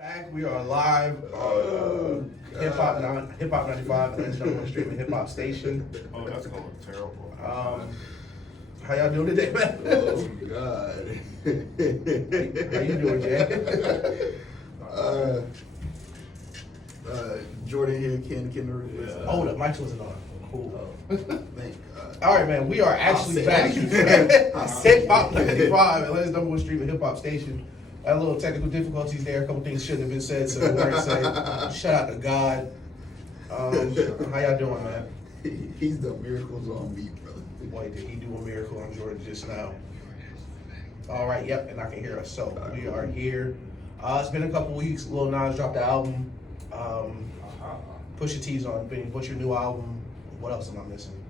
Back, we are live on Hip Hop 95, the number one streaming hip hop station. Oh, that's gonna look terrible. How y'all doing today, man? Oh God. How you doing, Jay? Jordan here, Ken Rivers. Oh, the mics wasn't on. Cool. Thank God. All right, man. We are actually back. I'll Hip Hop 95, Atlanta's number one streaming hip hop station. Had a little technical difficulties there. A couple things shouldn't have been said, so we're going to say shout out to God. How y'all doing, man? He's done miracles on me, brother. Boy, did he do a miracle on Jordan just now. All right, yep, and I can hear us. So we are here. It's been a couple weeks. Lil Nas dropped the album. Pusha T's on Benny Butcher new album. What else am I missing?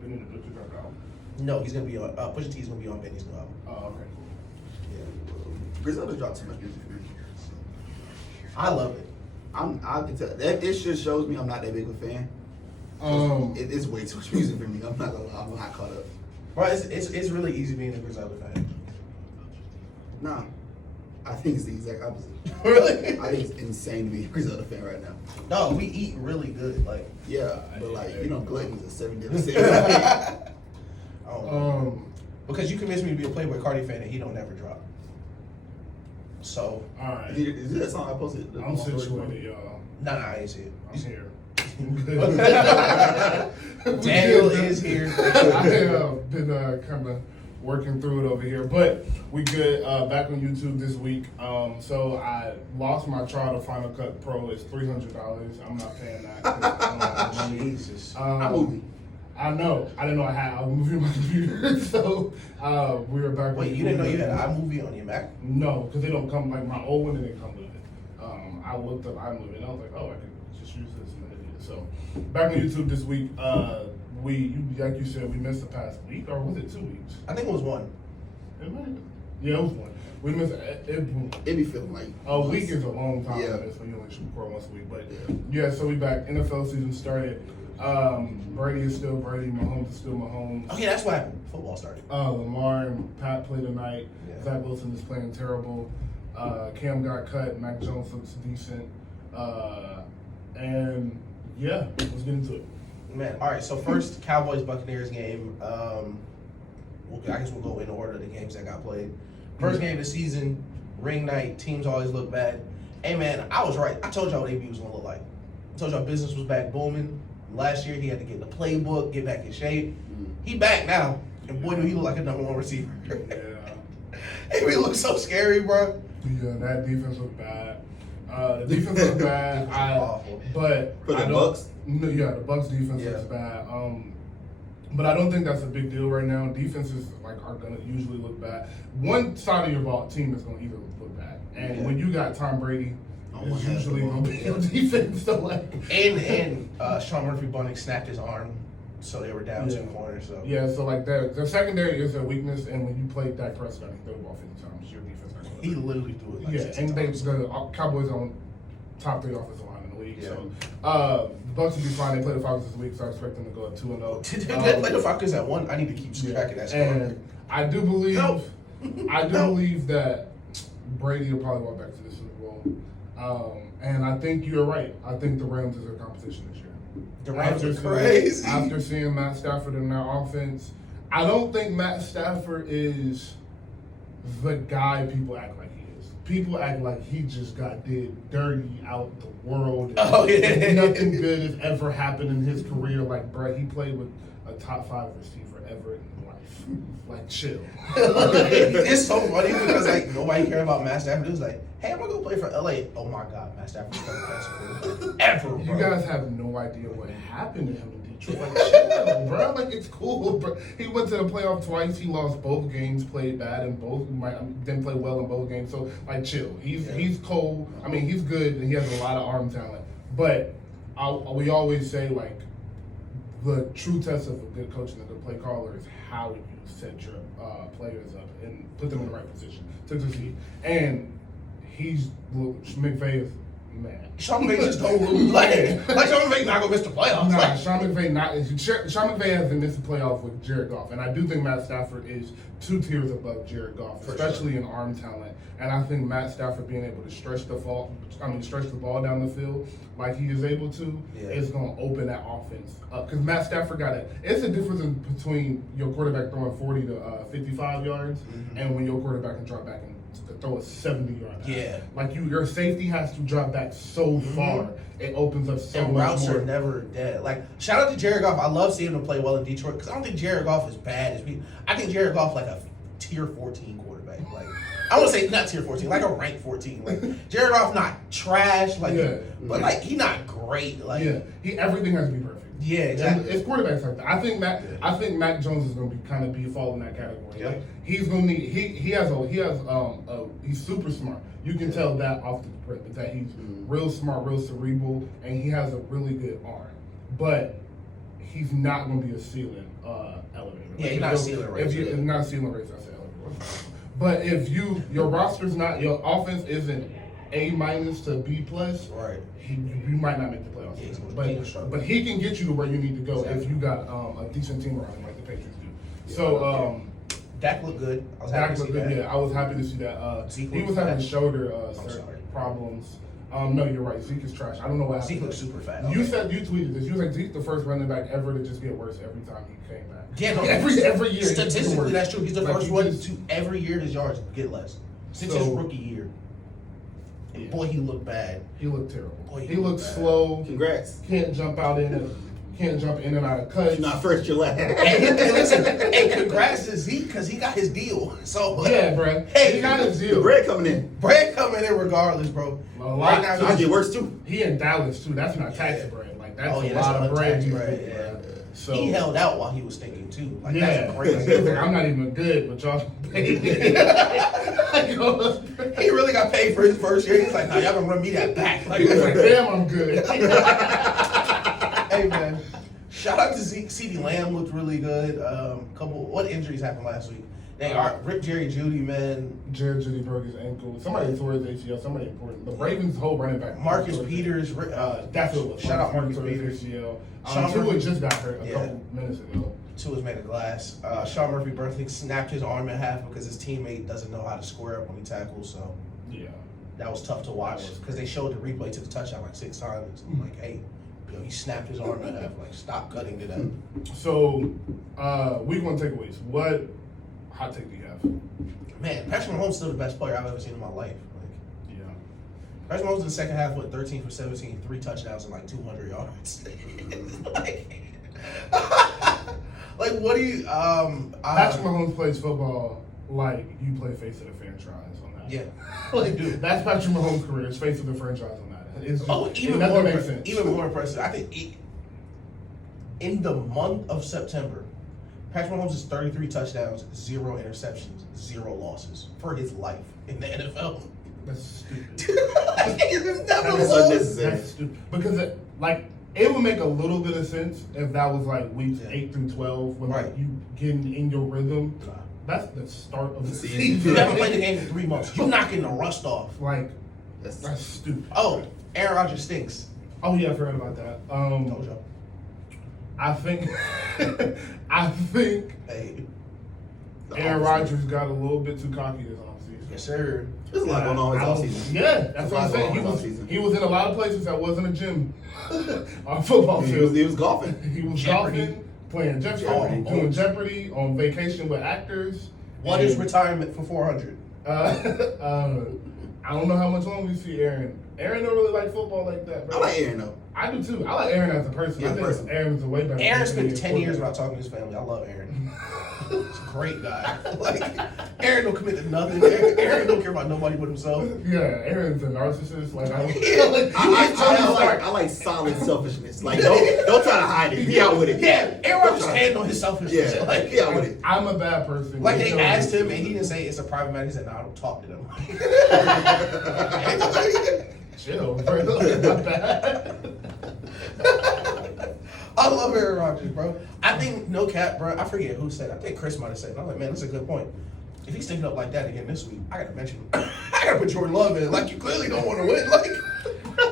Benny the Butcher dropped out. No, he's gonna be on. Pusha T's gonna be on Benny's new album. Oh, okay, cool. Yeah, Griselda dropped too much music for me. I love it. I can tell that this just shows me I'm not that big of a fan. It's way too much music for me. I'm not gonna lie, I'm not caught up. Bro, it's really easy being a Griselda fan. Nah. I think it's the exact opposite. Really? I think it's insane to be a Griselda fan right now. No, we eat really good. Like, Yeah, but like, you know, gluttony's a 7 daily sin. because you convinced me to be a Playboy Cardi fan and he don't never drop. So, All right. Is that song I posted? I'm situated, y'all. nah, I ain't see it. I'm here. Daniel is here. I have been kind of working through it over here, but we good. Back on YouTube this week. So I lost my trial to Final Cut Pro. It's $300. I'm not paying that. 'Cause I don't have the money. Jesus. iMovie. I know. I didn't know I had a movie on my computer. So we were back. Wait, on you didn't know you YouTube. had iMovie on your Mac? No, because they don't come, like my old one didn't come with it. I looked up iMovie and I was like, oh, I can just use this and I did. So back on YouTube this week, like you said, we missed the past week, or was it 2 weeks? I think it was one. It might have been. Yeah, it was one. We missed it Be feeling like a week is a long time Yeah. on this when you only should record once a week. But yeah, so we back. NFL season started. Brady is still Brady. Mahomes is still Mahomes. Okay, that's what happened. Football started. Lamar and Pat play tonight. Yeah. Zach Wilson is playing terrible. Cam got cut. Mac Jones looks decent. And yeah, let's get into it. Man, all right. So first, Cowboys Buccaneers game. I guess we'll go in order of the games that got played. First game of the season, ring night. Teams always look bad. Hey man, I was right. I told y'all what AB was gonna look like. I told y'all business was back booming. Last year he had to get in the playbook, get back in shape. He back now, and boy do he look like a number one receiver. Yeah. AB looks so scary, bro. Yeah, that defense was bad. The defense was bad. Awful. But For the I don't- Bucks? No, yeah, the Bucks defense Yeah. looks bad. But I don't think that's a big deal right now. Defenses are gonna usually look bad. One side of your ball team is gonna either look bad, and Yeah. when you got Tom Brady, On it's one half usually of the gonna be your defense. So like, And Sean Murphy Bunting snapped his arm, so they were down Yeah. 2 corners. So yeah, so like their secondary is their weakness, and when you play Dak Prescott, he threw the ball 50 times. Your defense not gonna. he literally threw it like Yeah, 16 and times. the Cowboys on top 3 offensive line in the league. Yeah. So the Bucks will be fine. They play the Falcons this week, so I expect them to go at 2-0. Did they play the Falcons at 1? I need to keep track of that score. And I do believe, Help. I do Help. believe that Brady will probably walk back to the Super Bowl. And I think you're right. I think the Rams is their competition this year. The Rams are seeing- crazy. After seeing Matt Stafford in their offense, I don't think Matt Stafford is the guy people act like he is. People act like he just got did dirty out the world. And Oh, yeah. Nothing good has ever happened in his career. Like, bro, he played with a top 5 receiver ever in life. Like, chill. It's so funny because like nobody cared about Matt Stafford. It was like, hey, I'm gonna go play for LA. Oh my God, Matt Stafford's the best quarterback ever, bro. You guys have no idea what happened to him in Detroit. Like, chill, bro. Like, it's cool, bro. He went to the playoff twice. He lost both games, played bad in both. Didn't play well in both games. So, like, chill. He's cold. I mean, he's good, and he has a lot of arm talent. But we always say, like, the true test of a good coach and a good play caller is how you set your players up and put them in the right position to succeed. And McVay is Man. Sean McVay just don't lose. Like Sean McVay not gonna miss the playoffs. Nah, Like, Sean McVay hasn't missed the playoff with Jared Goff, and I do think Matt Stafford is 2 tiers above Jared Goff, especially in arm talent. And I think Matt Stafford being able to stretch the ball down the field like he is able to is going to open that offense up. Because Matt Stafford it's a difference between your quarterback throwing 40 to 55 yards and when your quarterback can drop back and throw a 70-yard pass. Yeah. Like your safety has to drop back so far, it opens up so and much routes more. are never dead. Like, shout out to Jared Goff. I love seeing him play well in Detroit because I don't think Jared Goff is bad as people. I think Jared Goff like a tier 14 quarterback. Like, I want to say not tier 14, like a rank 14. Like, Jared Goff not trash, like, but like he not great. Like, everything has to be perfect. Yeah, exactly. It's quarterbacks like that. I think Mac Jones is going to be fall in that category. Yeah. Like, he's going to need he's super smart. You can tell that off the rip that he's real smart, real cerebral, and he has a really good arm. But he's not going to be a ceiling elevator. Yeah, he's not a ceiling raiser. Not a ceiling raiser. I said elevator. But if your roster's not, your offense isn't A- to B+, right, you might not make the playoffs. But he can get you to where you need to go if you got a decent team around him like the Patriots do. So Dak looked good. I was happy to see that. Yeah, I was happy to see that. He was having shoulder problems. No, you're right. Zeke is trash. I don't know what happened. Zeke looks super fat. You tweeted this. You was like, Zeke's the first running back ever to just get worse every time he came back. Yeah, no, every year. Statistically, that's true. He's the first one to every year his yards get less since his rookie year. And boy, he looked bad. He looked terrible. Boy, he looked slow. Congrats. Can't jump in and out of cuts. You're not first, you're last. And listen, and congrats to Zeke because he got his deal. So yeah, bro. Hey, he got his deal. The bread coming in. Bread coming in regardless, bro. A lot. So I get worse too. He in Dallas too. That's not tax bread. Like that's a that's lot of bread. Yeah. So he held out while he was thinking too. Like that's crazy. He's like, I'm not even good, but y'all paid me. He really got paid for his first year. He's like, nah, y'all gonna run me that back. Like, damn, I'm good. Hey man, shout out to Zeke. CeeDee Lamb looked really good. What injuries happened last week? Rip Jerry Jeudy, man. Jerry Jeudy broke his ankle. Somebody tore his ACL. Somebody important. The Ravens' whole running back. Marcus Peters. That's what it was. Shout out Marcus Peters. ACL. Tua just got hurt a couple minutes ago. Tua's made of glass. Sean Murphy-Bunting snapped his arm in half because his teammate doesn't know how to square up when he tackles. So yeah, that was tough to watch because they showed the replay to the touchdown like 6 times. I'm like, hey, he snapped his arm in half. Like, stop cutting to that. So, week 1 takeaways. What hot take do you have? Man, Patrick Mahomes is still the best player I've ever seen in my life. Patrick Mahomes in the second half went 13 for 17, 3 touchdowns and like 200 yards. like, what do you? Patrick Mahomes plays football like you play face of the franchise on that. Yeah, like dude, that's Patrick Mahomes' career. It's face of the franchise on that. It's just, even more impressive. I think in the month of September, Patrick Mahomes is 33 touchdowns, 0 interceptions, 0 losses for his life in the NFL. That's stupid. That's unnecessary. That's stupid. Because it would make a little bit of sense if that was like weeks 8 through 12 when like you getting in your rhythm. That's the start of the season. You haven't played the game in 3 months. You're knocking the rust off. Like that's stupid. Oh, Aaron Rodgers stinks. Oh yeah, I forgot about that. Told y'all. I think Hey, Aaron Rodgers got a little bit too cocky this offseason. Yes, sir. There's a lot going on this offseason. Yeah, that's what I'm saying. He was in a lot of places that wasn't a gym on football field. He was golfing. He was golfing, playing Jeopardy, doing Jeopardy, on vacation with actors. What is retirement for 400? I don't know how much longer we see Aaron. Aaron don't really like football like that, bro. I like Aaron though. I do too. I like Aaron as a person. Yeah, I think Aaron's a way better. Aaron spent 10 years without talking to his family. I love Aaron. He's a great guy. Like, Aaron don't commit to nothing. Aaron don't care about nobody but himself. Yeah, Aaron's a narcissist. Like I like solid selfishness. Like don't try to hide it. Be out with it. Yeah, Aaron Rodgers stand on his selfishness. Yeah, like, be out with it. I'm a bad person. Like they asked him and he didn't say it's a private matter. He said, "No, I don't talk to them." Chill, bro. Not bad. I love Aaron Rodgers, bro. I think no cap, bro. I forget who said it. I think Chris might have said it. I was like, man, that's a good point. If he's sticking up like that again this week, I gotta mention him. I gotta put Jordan Love in. Like, you clearly don't want to win. Like,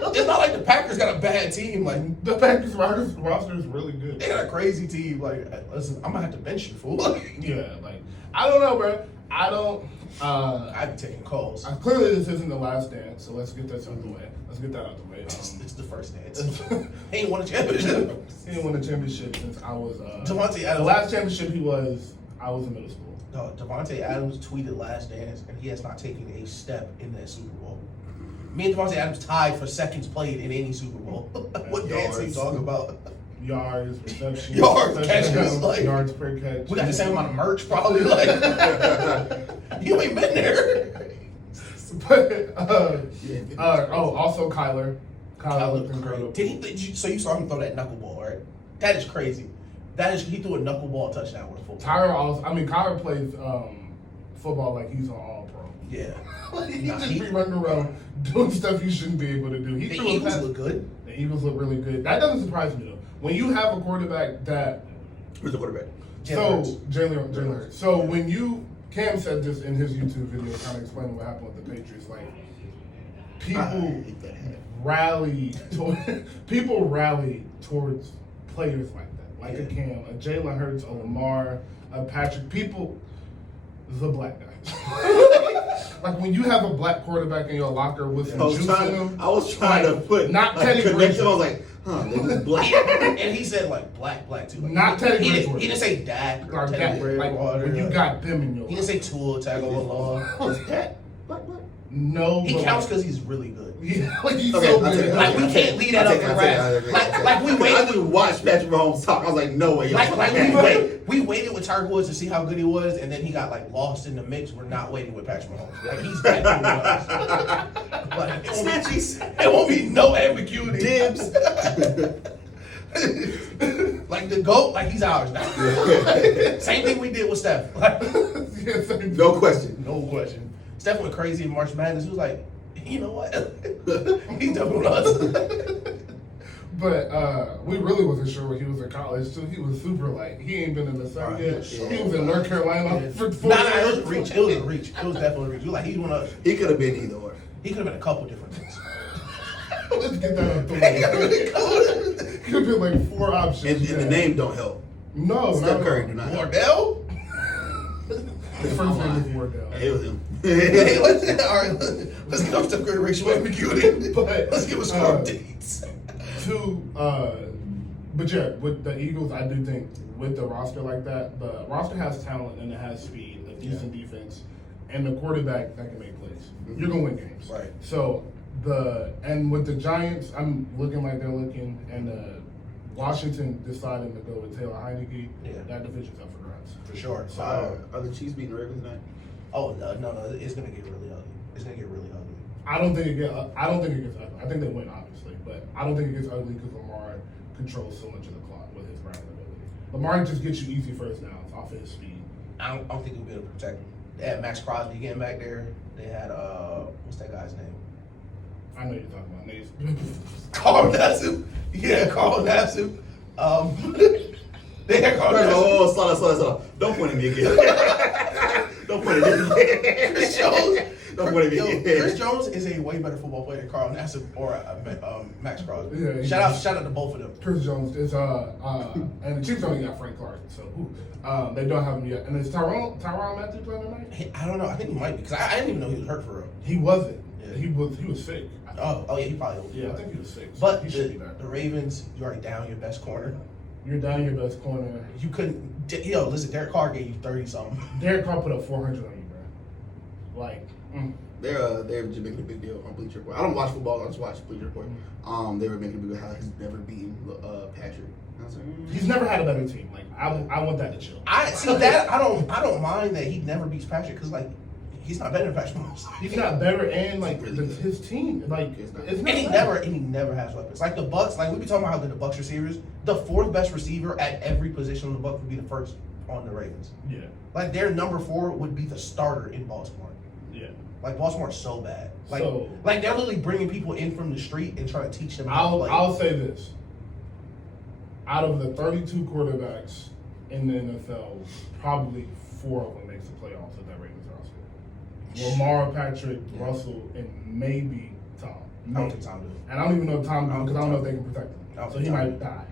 It's not like the Packers got a bad team. Like The Packers roster is really good. they got a crazy team. Like, listen, I'm gonna have to bench you, fool. Yeah, like I don't know, bro. I don't. I'd be taking calls. Clearly, this isn't the last dance, so let's get that out of the way. It's the first dance. He ain't won a championship. He didn't win a championship since I was. Devontae Adams. The last championship I was in middle school. No, Devontae Adams tweeted last dance, and he has not taken a step in that Super Bowl. Me and Devontae Adams tied for seconds played in any Super Bowl. What dance are you talking about? Yards, receptions, Yards, catches, like, yards per catch. We got the same amount of merch, probably. Like, you ain't been there. But, also Kyler. Kyler looked incredible. So you saw him throw that knuckleball, right? That is crazy. He threw a knuckleball touchdown with a football. Kyler plays football like he's on All-Pro. Yeah. He just be running around doing stuff you shouldn't be able to do. The Eagles look good. The Eagles look really good. That doesn't surprise me though. When you have a quarterback that, Who's the quarterback? Jalen Hurts. So when Cam said this in his YouTube video, kind of explaining what happened with the Patriots. Like people rally towards players like that, like a Cam, a Jalen Hurts, a Lamar, a Patrick. The black guys. Like when you have a black quarterback in your locker with some juice in him. I was trying to put not Teddy connection. Bridgewater. I was like, they're just black. And he said like black too. Like, Not Teddy Bridgewater. He didn't say Dak or Teddy Dak, Bridgewater. like when you got them in your He didn't say Tua Tagovailoa. Was that black? No, He counts because he's really good. Yeah, like he's Okay, so I'll take good. it. Like we can't leave that up to rest. Like we I waited. just watched Patrick Mahomes talk. I was like, no way. We waited with Tiger Woods to see how good he was, and then he got like lost in the mix. We're not waiting with Patrick Mahomes. Like he's that good. Like it won't be no ambiguity. Dibs. Like the GOAT, like he's ours now. Same thing we did with Steph. Like, No question. no question. Steph went crazy in March Madness. He was like, you know what? He's done with us. But we really wasn't sure where he was in college too. He was super light. He ain't been in the sun yet. Sure. He was in North Carolina for 4 Nah, years. it was a reach. It was a reach. It was definitely a reach. Like he's one of. He could have been either or. He could have been a couple different things. Let's get that out the way. Could have been like 4 options. And the name don't help. No, Steph Curry do not help. Wardell? His first name is Wardell. It was him. Hey, let's get off Steph Curry racial ambiguity. But, Let's give us more updates. But yeah, with the Eagles, I do think with the roster like that, the roster has talent and it has speed, a decent defense, and the quarterback that can make plays. You're gonna win games. Right. So with the Giants, I'm looking like they're looking, and Washington deciding to go with Taylor Heineke. Yeah. That division's up for grabs. For sure. Are the Chiefs beating the Ravens tonight? Oh no, it's gonna get really ugly. It's gonna get really ugly. I don't think it gets ugly. I think they win, obviously, but I don't think it gets ugly because Lamar controls so much of the clock with his running ability. Lamar just gets you easy first downs off of his speed. I don't think he'll be able to protect him. They had Max Crosby getting back there. They had what's that guy's name? I know you're talking about Nate. Carl Nassib. Yeah, Carl Nassib. They had Carl Nassib. Oh, slow. Don't point at me again. Don't point at me again. Chris Jones. Don't point at me again. Chris Jones is a way better football player than Carl Nassib or Max Crosby. Yeah, shout out to both of them. Chris Jones is and the Chiefs only got Frank Clark, so they don't have him yet. And is Tyrann Mathieu playing tonight? I don't know. I think he might be because I didn't even know he was hurt for real. He wasn't. Yeah. He was sick. Oh yeah, he probably was. Yeah, I think he was sick. So But he should be back. the Ravens, you already down your best corner. You're down your best corner. You couldn't. Listen, Derek Carr gave you 30 something. Derek Carr put up 400 on you, bro. Like. They're just making a big deal on Bleacher Report. I don't watch football. I just watch Bleacher Report. They were making a big deal how he's never beaten Patrick. I was like, He's never had a better team. Like I want that to chill. I see that. I don't mind that he never beats Patrick because like he's not better than Patrick Mahomes. He's not better, and like his team, like it's not And he never has weapons. Like the Bucks, like we be talking about how good the Bucks receivers. The 4th best receiver at every position on the Bucks would be the first on the Ravens. Yeah, Like their number 4 would be the starter in Baltimore. yeah. Like Baltimore's so bad. Like they're literally bringing people in from the street and trying to teach them how to play. I'll say this: out of the 32 quarterbacks in the NFL, probably 4 of them makes the playoffs with that Ravens roster. Lamar, Patrick, Russell, and maybe Tom. I don't think Tom do. And I don't even know if Tom because I don't know if they can protect him. So he might die.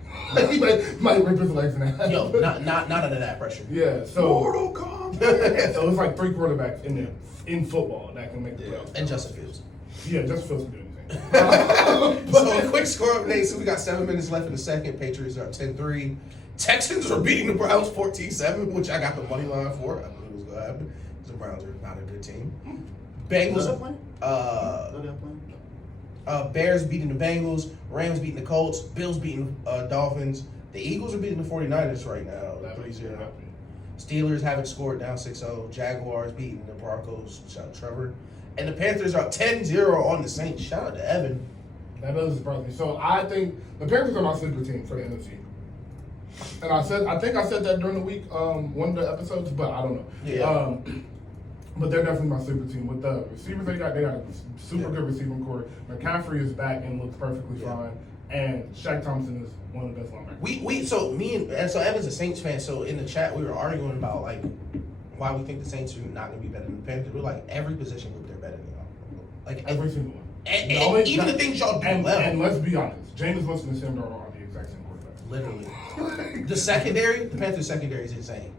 He might rip his legs in half. Yo, not under that pressure. Yeah. So Mortal Kombat. so it's like 3 quarterbacks in there in football that can make the playoffs. And Justin Fields. Yeah, Justin Fields can do anything. So a quick score update. So we got 7 minutes left in the second. Patriots are up 10-3. Texans are beating the Browns 14-7, which I got the money line for. I knew it was going to happen. The Browns are not a good team. Bengals. Bears beating the Bengals. Rams beating the Colts. Bills beating Dolphins. The Eagles are beating the 49ers right now. 3-0. Steelers haven't scored, down 6-0. Jaguars beating the Broncos. Shout out Trevor. And the Panthers are up 10-0 on the Saints. Shout out to Evan. That doesn't surprise me. So I think the Panthers are my sleeper team for the NFC. And I think I said that during the week, one of the episodes, but I don't know. Yeah. But they're definitely my sleeper team. With the receivers they got a super good receiving core. McCaffrey is back and looks perfectly fine. And Shaq Thompson is one of the best linebackers. So Evan's a Saints fan, so in the chat we were arguing about like why we think the Saints are not gonna be better than the Panthers. We're like every position group they're better than y'all. Like Every single one. And even the things y'all do well. And let's be honest, Jameis Winston and Sam Darnold are the exact same quarterback. Literally. The secondary, the Panthers secondary is insane.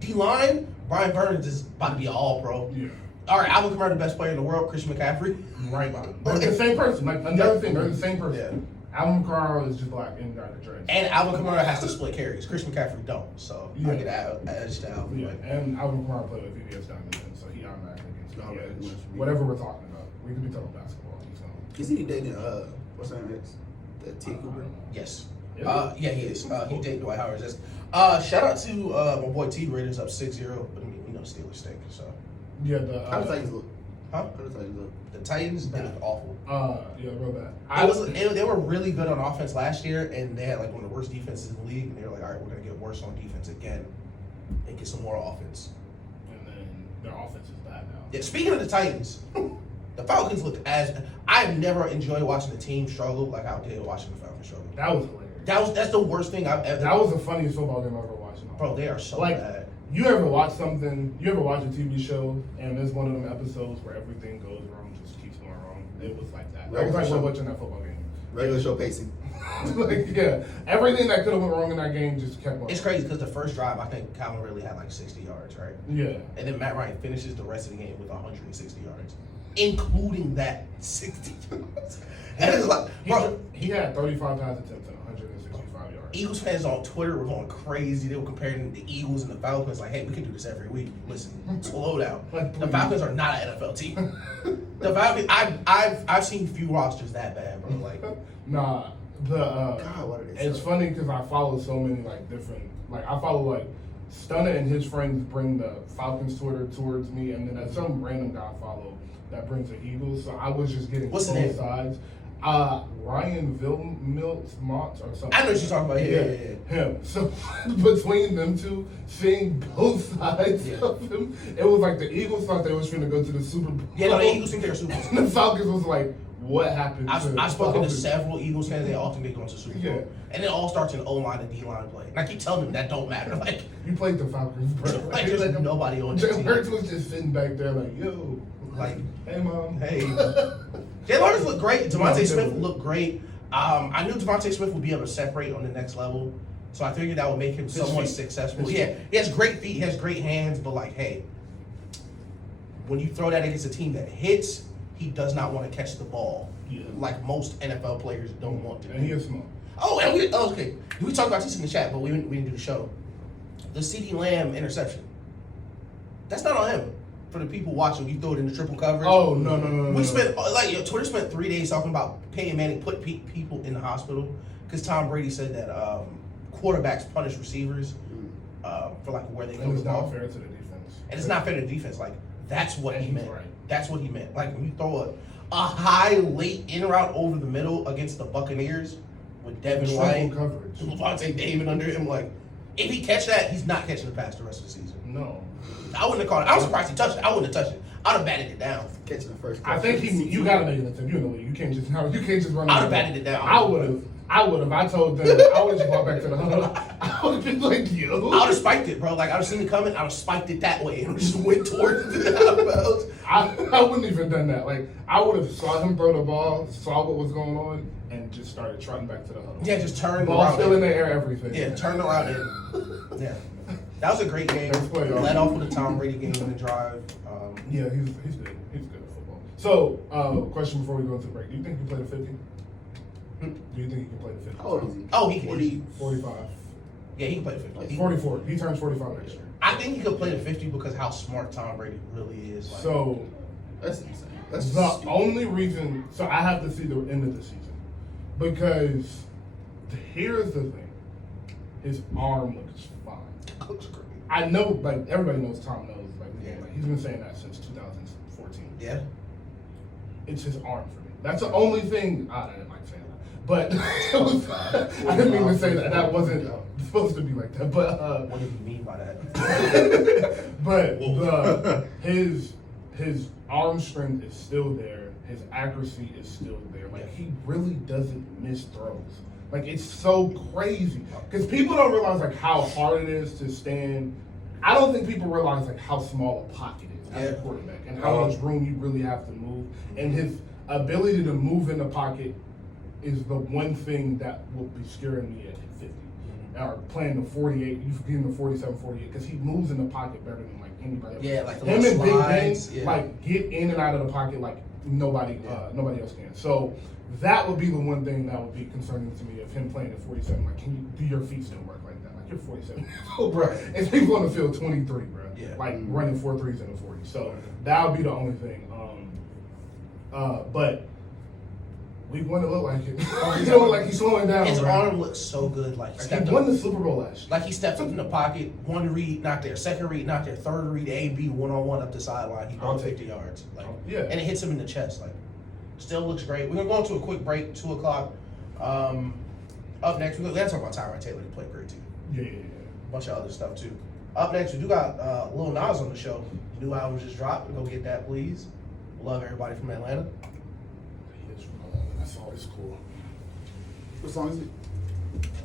D-line, Brian Burns is about to be an all-pro. Yeah. All right, Alvin Kamara, the best player in the world, Christian McCaffrey. Right by them. They're the same person. Like another thing, they're the same person. Yeah. Alvin Kamara is just black and got the dreads. And Alvin Kamara has to split carries. Christian McCaffrey don't, so Yeah. I get edge to Alvin. Yeah, and Alvin Kamara played with VBS down there, so he automatically gets the edge. Whatever we're talking about, we could be talking basketball. So. Is he dating what's her name? The T Cooper? Yes. Yeah. Yeah, he is. He dated Dwight Howard. Shout out to my boy T. Raiders up 6-0, but I mean, we know Steelers stink, so. Yeah, How the Titans look? Huh? How the Titans look? The Titans, they look awful. Yeah, real bad. They were really good on offense last year, and they had like one of the worst defenses in the league, and they were like, all right, we're going to get worse on defense again and get some more offense. And then their offense is bad now. Yeah, speaking of the Titans, the Falcons looked I've never enjoyed watching the team struggle like I did watching the Falcons struggle. That was hilarious. That's the worst thing I've ever. That was the funniest football game I've ever watched. Bro, they are so like, bad. You ever watch a TV show and there's one of them episodes where everything goes wrong, just keeps going wrong? It was like that. That was like watching that football game. Regular show pacing. Like, yeah, everything that could have went wrong in that game just kept going. It's crazy because the first drive, I think Calvin Ridley had like 60 yards, right? Yeah. And then Matt Ryan finishes the rest of the game with 160 yards, including that 60 yards. And it's like, bro, he had 35 pass attempts and 165 yards. Eagles fans on Twitter were going crazy. They were comparing the Eagles and the Falcons. Like, hey, we can do this every week. Listen, slow down. The Falcons are not an NFL team. The Falcons, I've seen few rosters that bad, bro. Like, nah, God, what are they? it's funny because I follow so many like different. Like I follow like Stunner and his friends bring the Falcons Twitter towards me, and then there's some random guy I follow that brings the Eagles. So I was just getting What's the both name? sides. Ryan Vilmont or something. I know what you're talking about. Yeah. Him. So between them two, seeing both sides of him, it was like the Eagles thought they was trying to go to the Super Bowl. Yeah, no, the Eagles think they're Super Bowl. And the Falcons was like, what happened? I've spoken to several Eagles fans. They all think they're going to Super Bowl. Yeah. And it all starts in O-line and D-line play. And I keep telling them that don't matter. Like, You played the Falcons, bro. like there's nobody on the Jalen team. Hurts was just sitting back there like, yo. Like, Hey, Mom. hey. Jalen Hurts looked great. Devontae Yeah, Smith yeah. looked great. I knew Devontae Smith would be able to separate on the next level. So I figured that would make him somewhat feet. successful. His Yeah, feet. he has great feet. He has great hands. But, like, hey, when you throw that against a team that hits, he does not want to catch the ball. Yeah. Like most NFL players don't want to. And he is small. Oh, and okay. We talked about this in the chat, but we didn't do the show. The CeeDee Lamb interception. That's not on him. For the people watching, you throw it in the triple coverage. Oh, no. We spent Twitter spent 3 days talking about Peyton Manning put people in the hospital because Tom Brady said that quarterbacks punish receivers for like where they go. And it's with the not ball. fair to the defense. And it's not fair to the defense. Like that's what And he he's meant. right. That's what he meant. Like when you throw a high late in route over the middle against the Buccaneers with Devin Triple White, coverage. Levante David under him. Like if he catch that, he's not catching the pass the rest of the season. No. I wouldn't have called it. I was surprised he touched it. I wouldn't have touched it. I'd have batted it down. Catching the first. I think you gotta make an attempt. You in the league. You can't just run. I'd have batted it down. I would have. I would have. I told them. I would have just walked back to the huddle. I would have been like, yo. I would have spiked it, bro. Like, I would have seen it coming. I would have spiked it that way and just went towards the out of bounds. I wouldn't even done that. Like, I would have saw him throw the ball, saw what was going on, and just started trotting back to the huddle. Yeah, just turn Ball around. still in the air, everything. Yeah, turn around and yeah. That was a great game. Thanks, play, y'all. Led off with a Tom Brady game in the drive. Yeah, he's good. He's good at football. So, question before we go into the break. Do you think he can play the 50? Do you think he can play the 50? How old is he? Oh, he can. 45. Yeah, he can play the 50. He's 44. He turns 45 next year. I think he could play the 50 because how smart Tom Brady really is. Like, So, That's insane. That's the stupid. only reason, so I have to see the end of the season. Because here's the thing. His arm looks fine. looks great. I know, like, everybody knows Tom knows. Like, Yeah. he's been saying that since 2014. Yeah. It's his arm for me. That's the only thing. I didn't like saying that. But I didn't mean to say that. That wasn't supposed to be like that. But What do you mean by that? but his arm strength is still there. His accuracy is still there. Like, he really doesn't miss throws. Like, it's so crazy because people don't realize like how hard it is to stand. I don't think people realize like how small a pocket is as a quarterback and how much room you really have to move. And his ability to move in the pocket is the one thing that will be scaring me at 50. Or playing the 48, you forget him the 47, 48, because he moves in the pocket better than like anybody else. Yeah, like the him little and Big slides, Ben, yeah. like get in and out of the pocket like nobody else can. So that would be the one thing that would be concerning to me of him playing at 47. Like, can you do your feet still work like that? Like, you're 47 years old, bro. And people on the field 23, bro. Yeah. Like running 4 threes in the 40. So that would be the only thing. But we want to look like it. He's look like he's slowing down. His bro. arm looks so good. Like, He won the Super Bowl last year. Like, he stepped up in the pocket, one read, not there, second read, not there, third read, A/B, one-on-one up the sideline. He broke 50 yards. Like, Yeah. and it hits him in the chest. Like, still looks great. We're gonna go into a quick break, 2 o'clock. Up next, we're gonna talk about Tyrod Taylor. He played great too. Yeah. A bunch of other stuff too. Up next, we do got Lil Nas on the show. New album just dropped. Go get that, please. Love everybody from Atlanta. That's always cool. What song is it?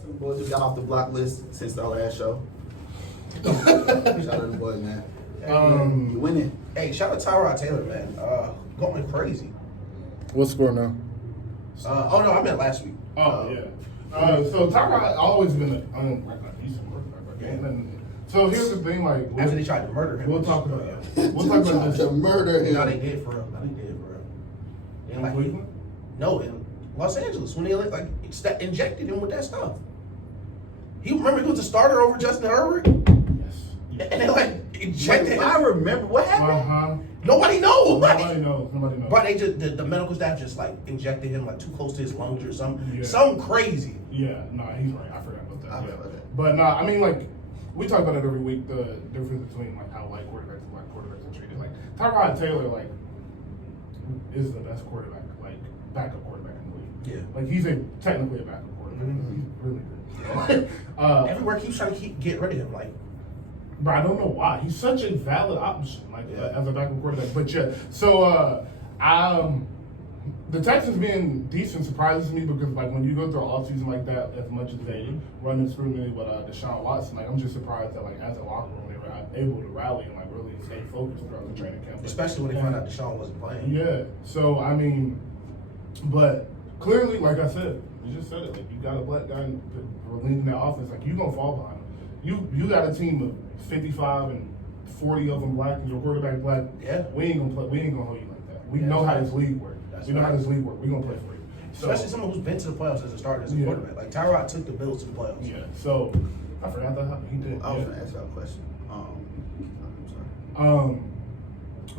Some boys just got off the block list since our last show. Shout out to the boys, man. You winning. Hey, shout out to Tyrod Taylor, man. Going crazy. What score now? Oh no, I meant last week. Yeah. So Tyrod always been a decent quarterback. And so here's the thing, like After they tried to murder him. we'll talk about this. To murder him. No, they did for real. No, they did for real. And like, Cleveland? no, in Los Angeles when they like injected him with that stuff. He remember he was a starter over Justin Herbert, Yes. and they like injected I him. remember what happened. Nobody knows. Nobody knows. But they just the medical staff just like injected him like too close to his lungs or something. Yeah. Something crazy. Yeah, no, he's right. I forgot about that. I forgot about that. But no, I mean, like, we talk about it every week, the difference between, like, how white quarterbacks and black quarterbacks are treated. Like, Tyrod Taylor, like, is the best quarterback, like, backup quarterback in the league. Yeah. Like, he's technically a backup quarterback. Mhm. He's really good. Everywhere keeps trying to get rid of him. Like, But I don't know why. He's such a valid option, like, Yeah. as a backup quarterback. But, yeah, so, the Texans being decent surprises me because, like, when you go through an offseason like that, as much as they run the scrutiny with Deshaun Watson, like, I'm just surprised that, like, as a locker room, they were able to rally and, like, really stay focused throughout the training camp. especially when they found out Deshaun wasn't playing. Yeah. So, I mean, but clearly, like I said, you just said it, like, you got a black guy leading that offense, like, you're going to fall behind him. You got a team of 55 and 40 of them black and your quarterback black. Yeah. We ain't gonna hold you like that. We Yeah, know how that's this league works. That's We know how right. this league works. We're gonna play for you. So, Especially someone who's been to the playoffs as a starter, as a Yeah. quarterback. Like, Tyrod took the Bills to the playoffs. yeah. So I forgot that he did. I was Yeah. gonna ask y'all a question. I'm sorry.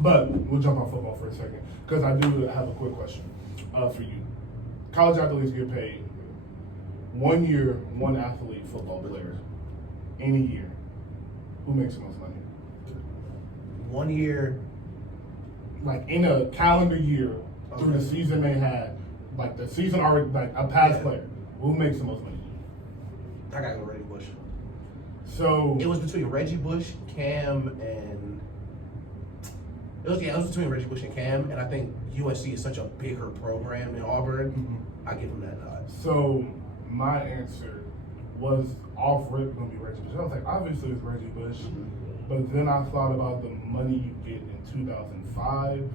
But we'll jump on football for a second because I do have a quick question for you. College athletes get paid 1 year, one athlete football player, any year. Who makes the most money? 1 year. Like in a calendar year through the Okay. season they had, like the season already, like a past Yeah. player. Who makes the most money? I gotta go Reggie Bush. So It was between Reggie Bush, Cam, and it was between Reggie Bush and Cam, and I think USC is such a bigger program than Auburn. Mhm. I give him that nod. So my answer was off rip gonna be Reggie Bush. I was like, obviously it's Reggie Bush, but then I thought about the money you get in 2005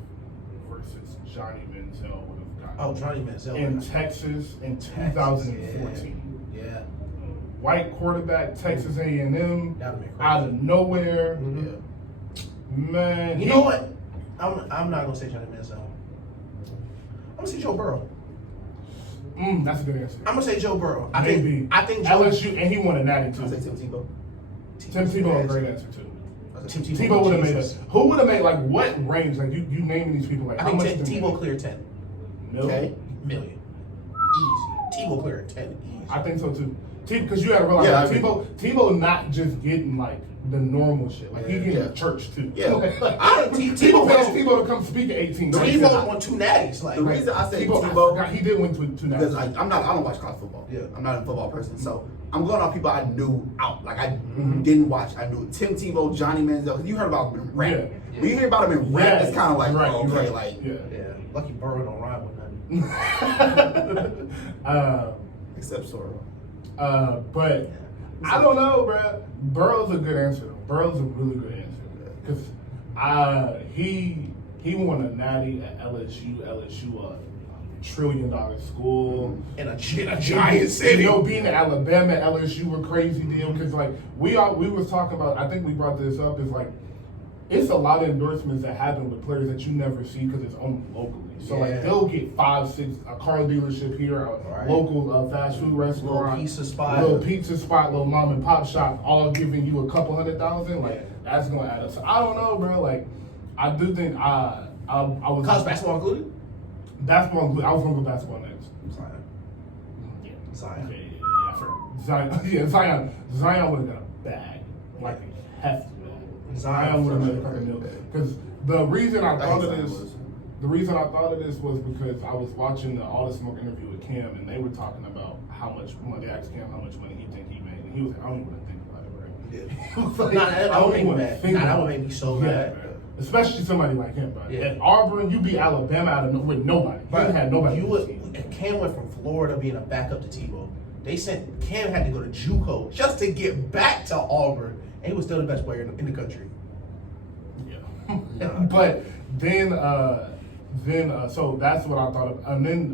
versus Johnny Manziel would have gotten. Oh, Johnny Manziel. In Texas in 2014. Yeah. White quarterback, Texas A&M, That'd have been crazy. out of nowhere. Yeah. Man, You know what? I'm not gonna say Johnny Manziel. I'm gonna say Joe Burrow. That's a good answer. I'm gonna say Joe Burrow. I Maybe. think Joe, LSU, and he won a natty I too. say Tim Tebow. Tim Tebow, a great answer too. Tim Tebow would have made Jesus. us. Who would have made like what range? Like you naming these people like I how think much? Tebow cleared 10 Okay. million. Easy. Tebow cleared 10 easy. I think so too. Because you got to realize Yeah, like, I agree. Tebow not just getting like the normal shit. Like he getting Yeah. a church too. Yeah. I Tebow Tebow pays Tebow to come speak at 18. Tebow won 2 natties. Like The reason I say I Tebow, forgot he did win two because natties. I don't watch college football. Yeah. I'm not a football person, so I'm going off people I knew out. Like I Mm-hmm. didn't watch. I knew Tim Tebow, Johnny Manziel. Because you heard about them in rap. Yeah. When you hear about them in rap, Yeah, it's kind of like, right, oh, okay, right. like Yeah. Yeah. Lucky Burrow don't rhyme with nothing. except Sora. But I don't know, bro. Burrow's a good answer. Burrow's a really good answer because he won a natty at LSU. LSU, a $1 trillion school. In a giant city. You know, being in Alabama, LSU were crazy deal because like we was talking about. I think we brought this up. Is like it's a lot of endorsements that happen with players that you never see because it's only locally. So Yeah. like they'll get 5, 6 a car dealership here, a Right. local fast food restaurant, Little pizza spot. little mom and pop shop, all giving you a couple $100,000. Like Yeah. that's gonna add up. So I don't know, bro. Like I do think I was College basketball included? basketball. I was gonna go basketball next. Zion. Yeah. Zion. Yeah, for Zion. Yeah, Zion would have got a bag, like a hefty bag. Zion would have made a couple mil. Because the reason I thought of this, was because I was watching the All the Smoke interview with Cam, and they were talking about how much money. They asked Cam how much money he think he made, and he was like, I don't even want to think about it, bro. Yeah. He was like, Nah, that would make me wanna mad. think Nah, that about would it. make me so Yeah, mad. bro. Especially somebody like him, bro. Yeah. At Auburn, you beat Alabama out of with nobody. He But had nobody. You on would. the team. And Cam went from Florida being a backup to Tebow. Cam had to go to JUCO just to get back to Auburn, and he was still the best player in the country. Yeah. But then, so that's what I thought of. And then,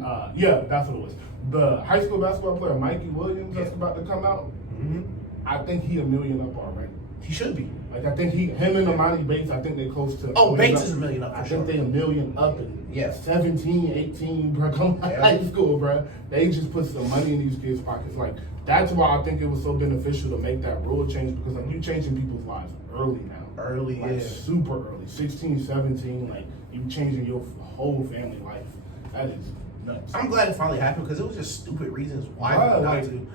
that's what it was. The high school basketball player, Mikey Williams, that's about to come out. Mm-hmm. I think he $1 million up already. He should be. Like, I think him and Amani Bates, I think they're close to. Oh, $1 Bates up. is $1 million up for I sure. think they $1 million up in Yeah. 17, 18, bro. Come Yeah. high school, bro. They just put some money in these kids' pockets. Like, that's why I think it was so beneficial to make that rule change because, like, you changing people's lives early now. Early, Like, yeah. super early. 16, 17, like, you changing your whole family life. That is nuts. I'm glad it finally happened because it was just stupid reasons why Right, not like- to.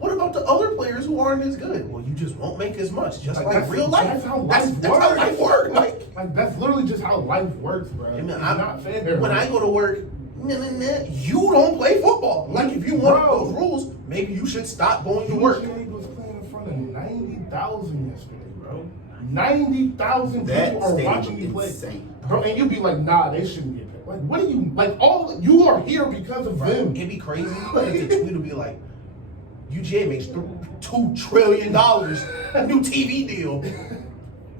What about the other players who aren't as good? Well, you just won't make as much, just like that's- real life. That's how That's life how works. life works. Like, that's literally just how life works, bro. I mean, It's I'm not fair. when I go to work, you don't play football. Like, if you want Bro. those rules, maybe you should stop going to UGA work. was playing in front of 90,000 yesterday, bro. 90,000 That people are stadium watching you play. insane. Bro, and you'd be like, nah, they shouldn't get paid. Like, what are you, like, you are here because of them. It'd be crazy if the tweet would be like, UGA makes $2 trillion, new TV deal.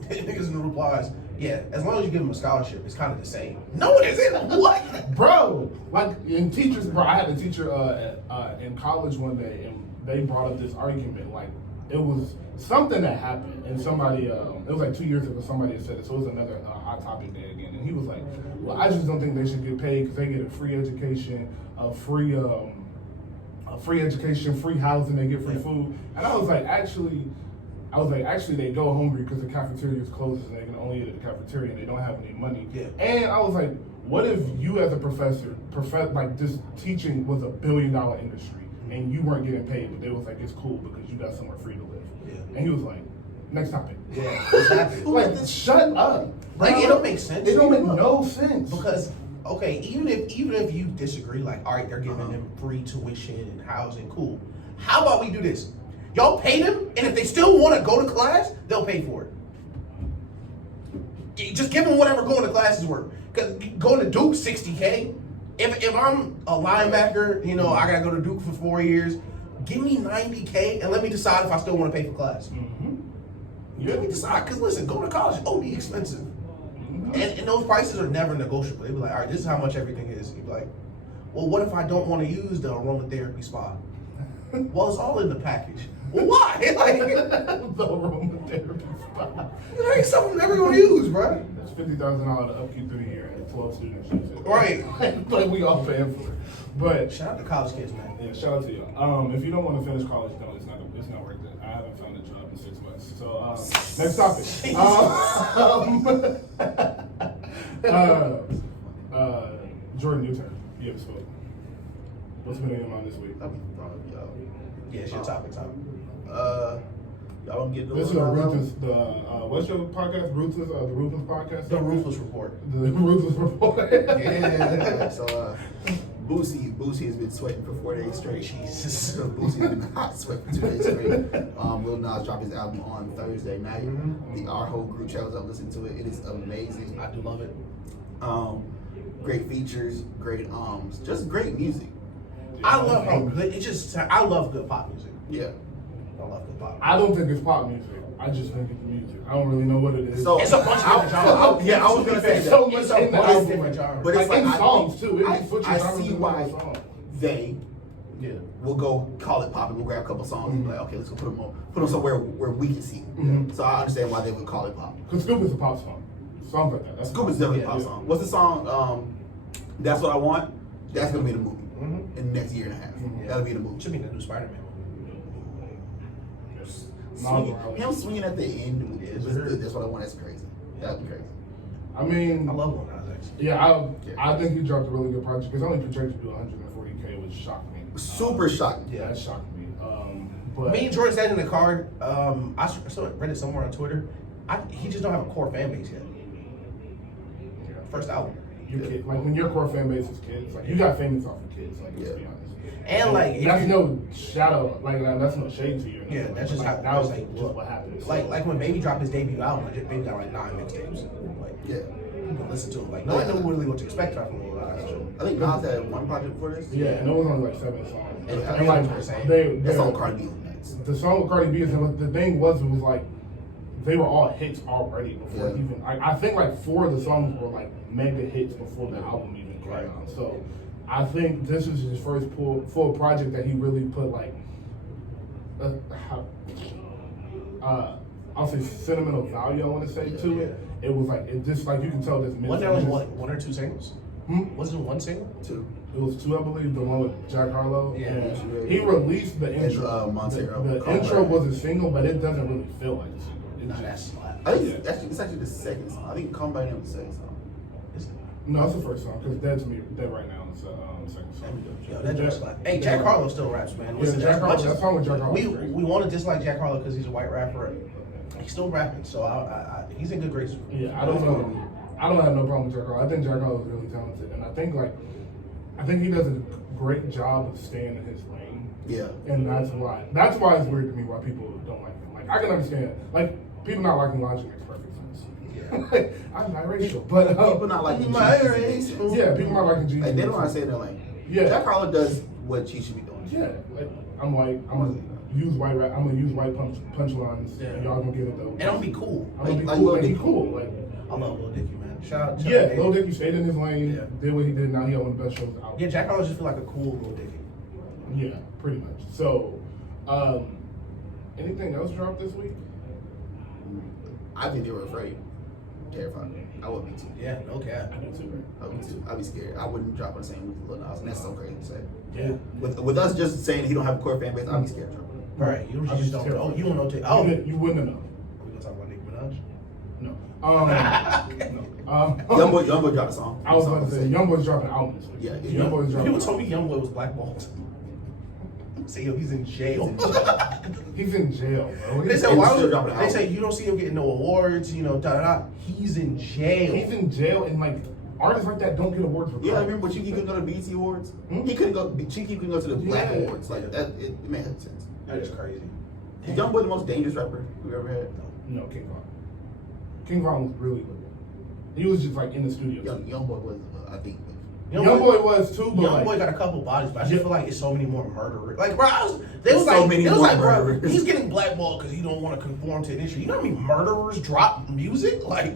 Niggas in the replies, yeah, as long as you give them a scholarship, it's kind of the same. No, it isn't. What? Bro, like, in teachers, bro, I had a teacher in college one day, and they brought up this argument, like, it was something that happened, and somebody, it was like 2 years ago, somebody had said it, so it was another hot topic day again, and he was like, well, I just don't think they should get paid because they get a free education, free education, free housing, they get free food, and I was like, actually, they go hungry because the cafeteria is closed and they can only eat at the cafeteria and they don't have any money. Yeah. And I was like, what if you as a professor, like this teaching was $1 billion industry and you weren't getting paid, but they was like, it's cool because you got somewhere free to live. Yeah. And he was like, next topic. Yeah, exactly. Like, shut up. Like, it don't make sense. It don't make no sense. Because, okay, even if you disagree, like, all right, they're giving them free tuition and housing, cool. How about we do this? Y'all pay them, and if they still want to go to class, they'll pay for it. Just give them whatever going to class is worth. Because going to Duke, $60K. If I'm a linebacker, you know, I gotta go to Duke for 4 years. Give me $90K and let me decide if I still want to pay for class. Let me decide, because listen, going to college is OD expensive. And those prices are never negotiable. They be like, all right, this is how much everything is. You be like, well, what if I don't want to use the aromatherapy spa? Well, it's all in the package. Well, why? Like, The aromatherapy spot. there ain't something I'm never gonna use, bro. That's $50,000 to upkeep through the year, and 12 students use it. Right. Like we all paying for it. But Shout out to college kids, man. yeah, shout out to you. If you don't want to finish college, no, it's not worth it. I haven't found a job in 6 months. So next topic. Jordan, your turn. You haven't spoken. What's been on your mind this week? Yeah, it's your topic. Y'all don't get This is a Ruthless. What's your podcast? Ruthless. The Ruthless podcast. The Ruthless Report. The Ruthless Report. Yeah. So Boosie has been sweating for 4 days straight. Jesus. Boosie has been hot sweating for 2 days straight. Lil Nas dropped his album on Thursday night. Our whole group chat was up listening to it. It is amazing. I do love it. Great features, great just great music. I love how good I love good pop music. Yeah. I love good pop. I don't think it's pop music. I just think it's music. I don't really know what it is. So It's a bunch of different genres. Yeah, I was gonna say that. So much It's a in the bunch album. of different genres. But it's Like, in I songs, think- too. It I switches I genres see in why the song. they Yeah. will go call it pop and we'll grab a couple songs and be like, okay, let's go put them somewhere where we can see them. So I understand why they would call it pop. Because Scoop is a pop song. Songs like that. That's Scoop is definitely a Yeah, pop yeah. song. What's the song? That's What I Want. That's gonna be in the movie in the next year and a half. That'll be in the movie. Should be in the new Spider-Man movie. Him swinging at the end, that's what I want. That's crazy. That'd be crazy. I mean, I love Lil Nas X. yeah, I think he dropped a really good project. It's only projected to do 140K, which shocked me. Super shocking. Yeah, that shocked me. But Me and Jordan sat in the car. I read it somewhere on Twitter. He just don't have a core fan base yet. First album. your kid, like when your core fan base is kids, like you got famous off of kids. Like let's be honest. And like if that's you- no shadow, like that's no shade to you. Yeah, that's just like, how- that was that's just what happened. like when Baby dropped his debut album, Baby got like 9 mixtapes. Like Yeah. you can listen to him. Like no one knew really what to expect from Lil Nas. I think Nas had one project before this. yeah, and it was only like 7 songs. And And like That's all Cardi B was next. the song with Cardi B is, and the thing was, it was like they were all hits already before Yeah. even. I think like 4 of the songs were like mega hits before the album even came out. So I think this is his first full project that he really put like, I'll say sentimental value. I want to say to it. It was like it just like you can tell this. Wasn't there only one or 2 singles? Wasn't it 1 single? 2. It was 2, I believe. The one with Jack Harlow. Yeah. And he released the intro. Montero. The intro was a single, but it doesn't really feel like a single. Nah, It's that's just, slap. I think it's actually the second song. I think Come By Name was the second song. no, it's the first song because Dead to Me, Dead Right Now is the second song. Yo, that just slap. Hey, Jack Harlow still raps, man. Yeah, Listen, Jack as Harlow. much That as song with Jack Harlow. we was great. we want to dislike Jack Harlow because he's a white rapper. He's still rapping, so he's in good graces. Yeah, I don't know. I don't have no problem with Jack Harlow. I think Jack Harlow is really talented, and I think he does a great job of staying in his lane. Yeah. And that's why it's weird to me why people don't like him. Like I can understand, like people not liking Logic makes perfect sense. Yeah. I'm biracial, but People not liking Biracial. Jesus. yeah, people not liking Jesus. Like, they don't want to say in their lane. Yeah. Jack Harlow does what he should be doing. Yeah, like I'm white. I'm gonna use white rap. I'm gonna use white punchlines. Yeah. And y'all gonna get it though. And I'm gonna be cool. I'm gonna be like cool. Lil Like, he Dicky. cool. Like I love Lil Dicky, man. Shout out. yeah, to Lil Dicky stayed in his lane. Yeah. Did what he did. Now he had one of the best shows out. Yeah, Jack Harlow just feel like a cool Lil Dicky. Yeah, pretty much. So, anything else dropped this week? I think they were afraid. Terrified. I would be too. Yeah, no cap. I do too. I would be too. I'd be scared. I wouldn't drop on the same week as Lil Nas, and that's so crazy to say. Yeah. With us just saying he don't have a core fan base, I'd be scared of dropping. Right, you I'd be just don't. terrified. Oh, you don't know. You wouldn't know. We gonna talk about Nicki Minaj? No. Youngboy dropped a song. I was about to say, Youngboy's dropping an album this week. Yeah, Youngboy's dropping. People told me YoungBoy was blackballed. Say yo, he's in jail. He's in jail, bro. They said And why still would dropping an they say album. you don't see him getting no awards, you know, da da da. He's in jail. He's in jail, and like artists like that don't get awards for. Yeah, I crime. remember Cheeky couldn't go to BET Awards. Hmm? He couldn't go. Cheeky couldn't go to the Black Yeah. Awards. Like that, it made sense. That is crazy. Is Youngboy the most dangerous rapper we've ever had? No, King Von. King Von was really good. He was just like in the studio. Youngboy was, I think, Young Boy was too, but Young Boy got a couple bodies, but I just feel like it's so many more murderers. Like, bro, bro, he's getting blackballed because he don't want to conform to the industry. You know how many murderers drop music? Like,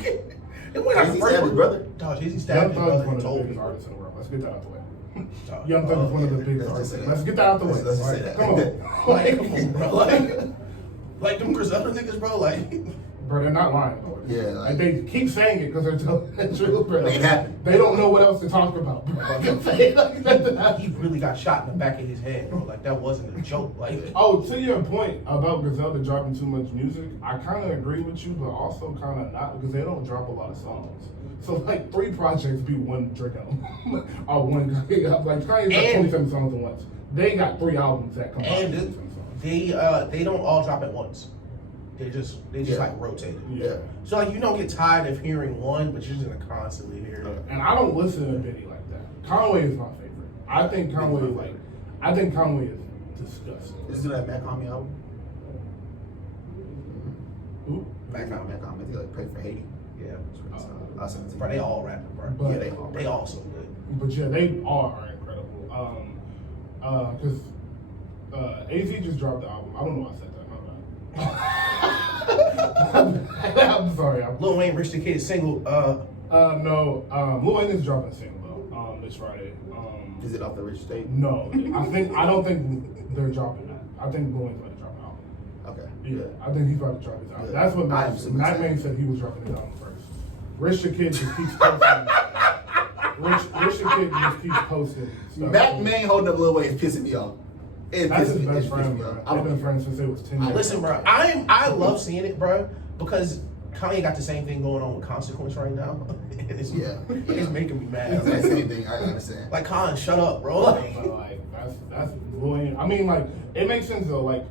Jay-Z stabbed his brother. Dog, Jay-Z stabbed his Young brother Thug's one and of the told biggest me. artists in the world. Let's get that out the way. Dog. Young Thug is one of the biggest let's just artists. say that. Let's get that out the way. Let's just say that. Come on. Like, come on, bro. Like them Griselda niggas, bro. Like, Bro, they're not lying. Though. Yeah, like they keep saying it because they're telling the truth, bro. It happened. They don't know what else to talk about, bro. he really got shot in the back of his head, bro. Like, that wasn't a joke. Like, Oh, to your point about Griselda dropping too much music, I kind of agree with you, but also kind of not because they don't drop a lot of songs. So like 3 projects be one Drake album, or one like Kanye's got 27 songs at once. They got 3 albums that come out. And 27 songs. they don't all drop at once. They just Yeah. like rotate it. Yeah. So like you don't get tired of hearing one, but you're just gonna constantly hear it. And I don't listen to Diddy like that. Conway is my favorite. I think Conway is disgusting. This is that Mac Homie album. Who? Mac Homie. I think like Pray for Haiti. Yeah. I'll send it to you. Bro, they all rapping, bro. But- Yeah, They all so good. But yeah, they are incredible. Because AZ just dropped the album. I don't know why I said that. My bad. I'm sorry. Lil Wayne, Rich the Kid single. No. Lil Wayne is dropping a single though. This Friday. Is it off the Rich State? No. I don't think they're dropping that. I think Lil Wayne's about to drop an album. Okay. Yeah. I think he's about to drop his album. Yeah. That's what I am super Matt excited. Main said he was dropping his album first. Rich the Kid just keeps posting. Rich the Kid just keeps posting stuff. Mac Main holding up Lil Wayne is pissing me off. That's his best friend, bro. I've been friends since they was 10 years. Listen, bro, I love seeing it, bro, because Kanye got the same thing going on with Consequence right now. And it's making me mad. It's that same thing. I understand. Like, Con, shut up, bro. Like, But like that's Lil Wayne. I mean, like it makes sense though. Like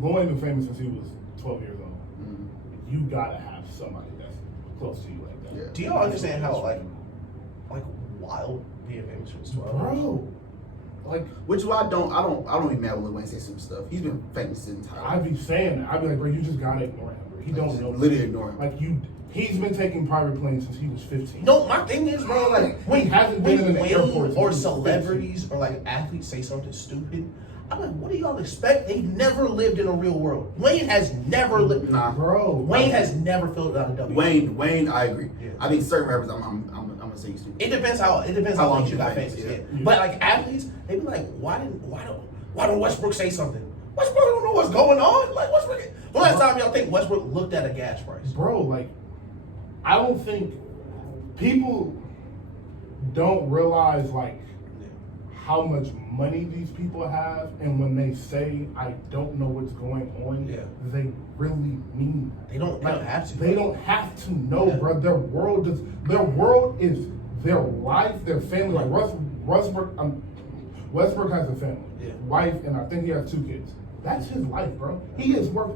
Lil Wayne been famous since he was 12 years old. Mhm. You gotta have somebody that's close to you like that. Yeah. do y'all understand how like wild being famous was 12? Bro, like Which is why I don't be mad when Lil Wayne say some stuff. He's been famous his entire I life. be saying that. I be like, bro, you just gotta ignore him. Bro. He Like, don't just know. literally ignore him. Like he's been taking private planes since he was 15. No, my thing is, bro, like He hasn't been in the Wayne airport since or he was celebrities or like athletes say something stupid, I'm like, what do y'all expect? They've never lived in a real world. Wayne has never lived. Nah. Bro, Wayne has never filled out a W. Wayne, I agree. Yeah. I think certain rappers, I'm gonna say you stupid. It depends how How long long you you got famous, famous. yeah. Yeah. But like athletes, they be like, why don't Westbrook say something? Westbrook don't know what's going on. Like Westbrook. When last time y'all think Westbrook looked at a gas price? Bro, like, I don't think people don't realize like how much money these people have, and when they say I don't know what's going on, Yeah. they really mean that. They don't have to. They don't have to know, Yeah. bro. Their world is their life, their family. Like Westbrook has a family, Yeah. wife, and I think he has 2 kids. That's his life, bro. He is worth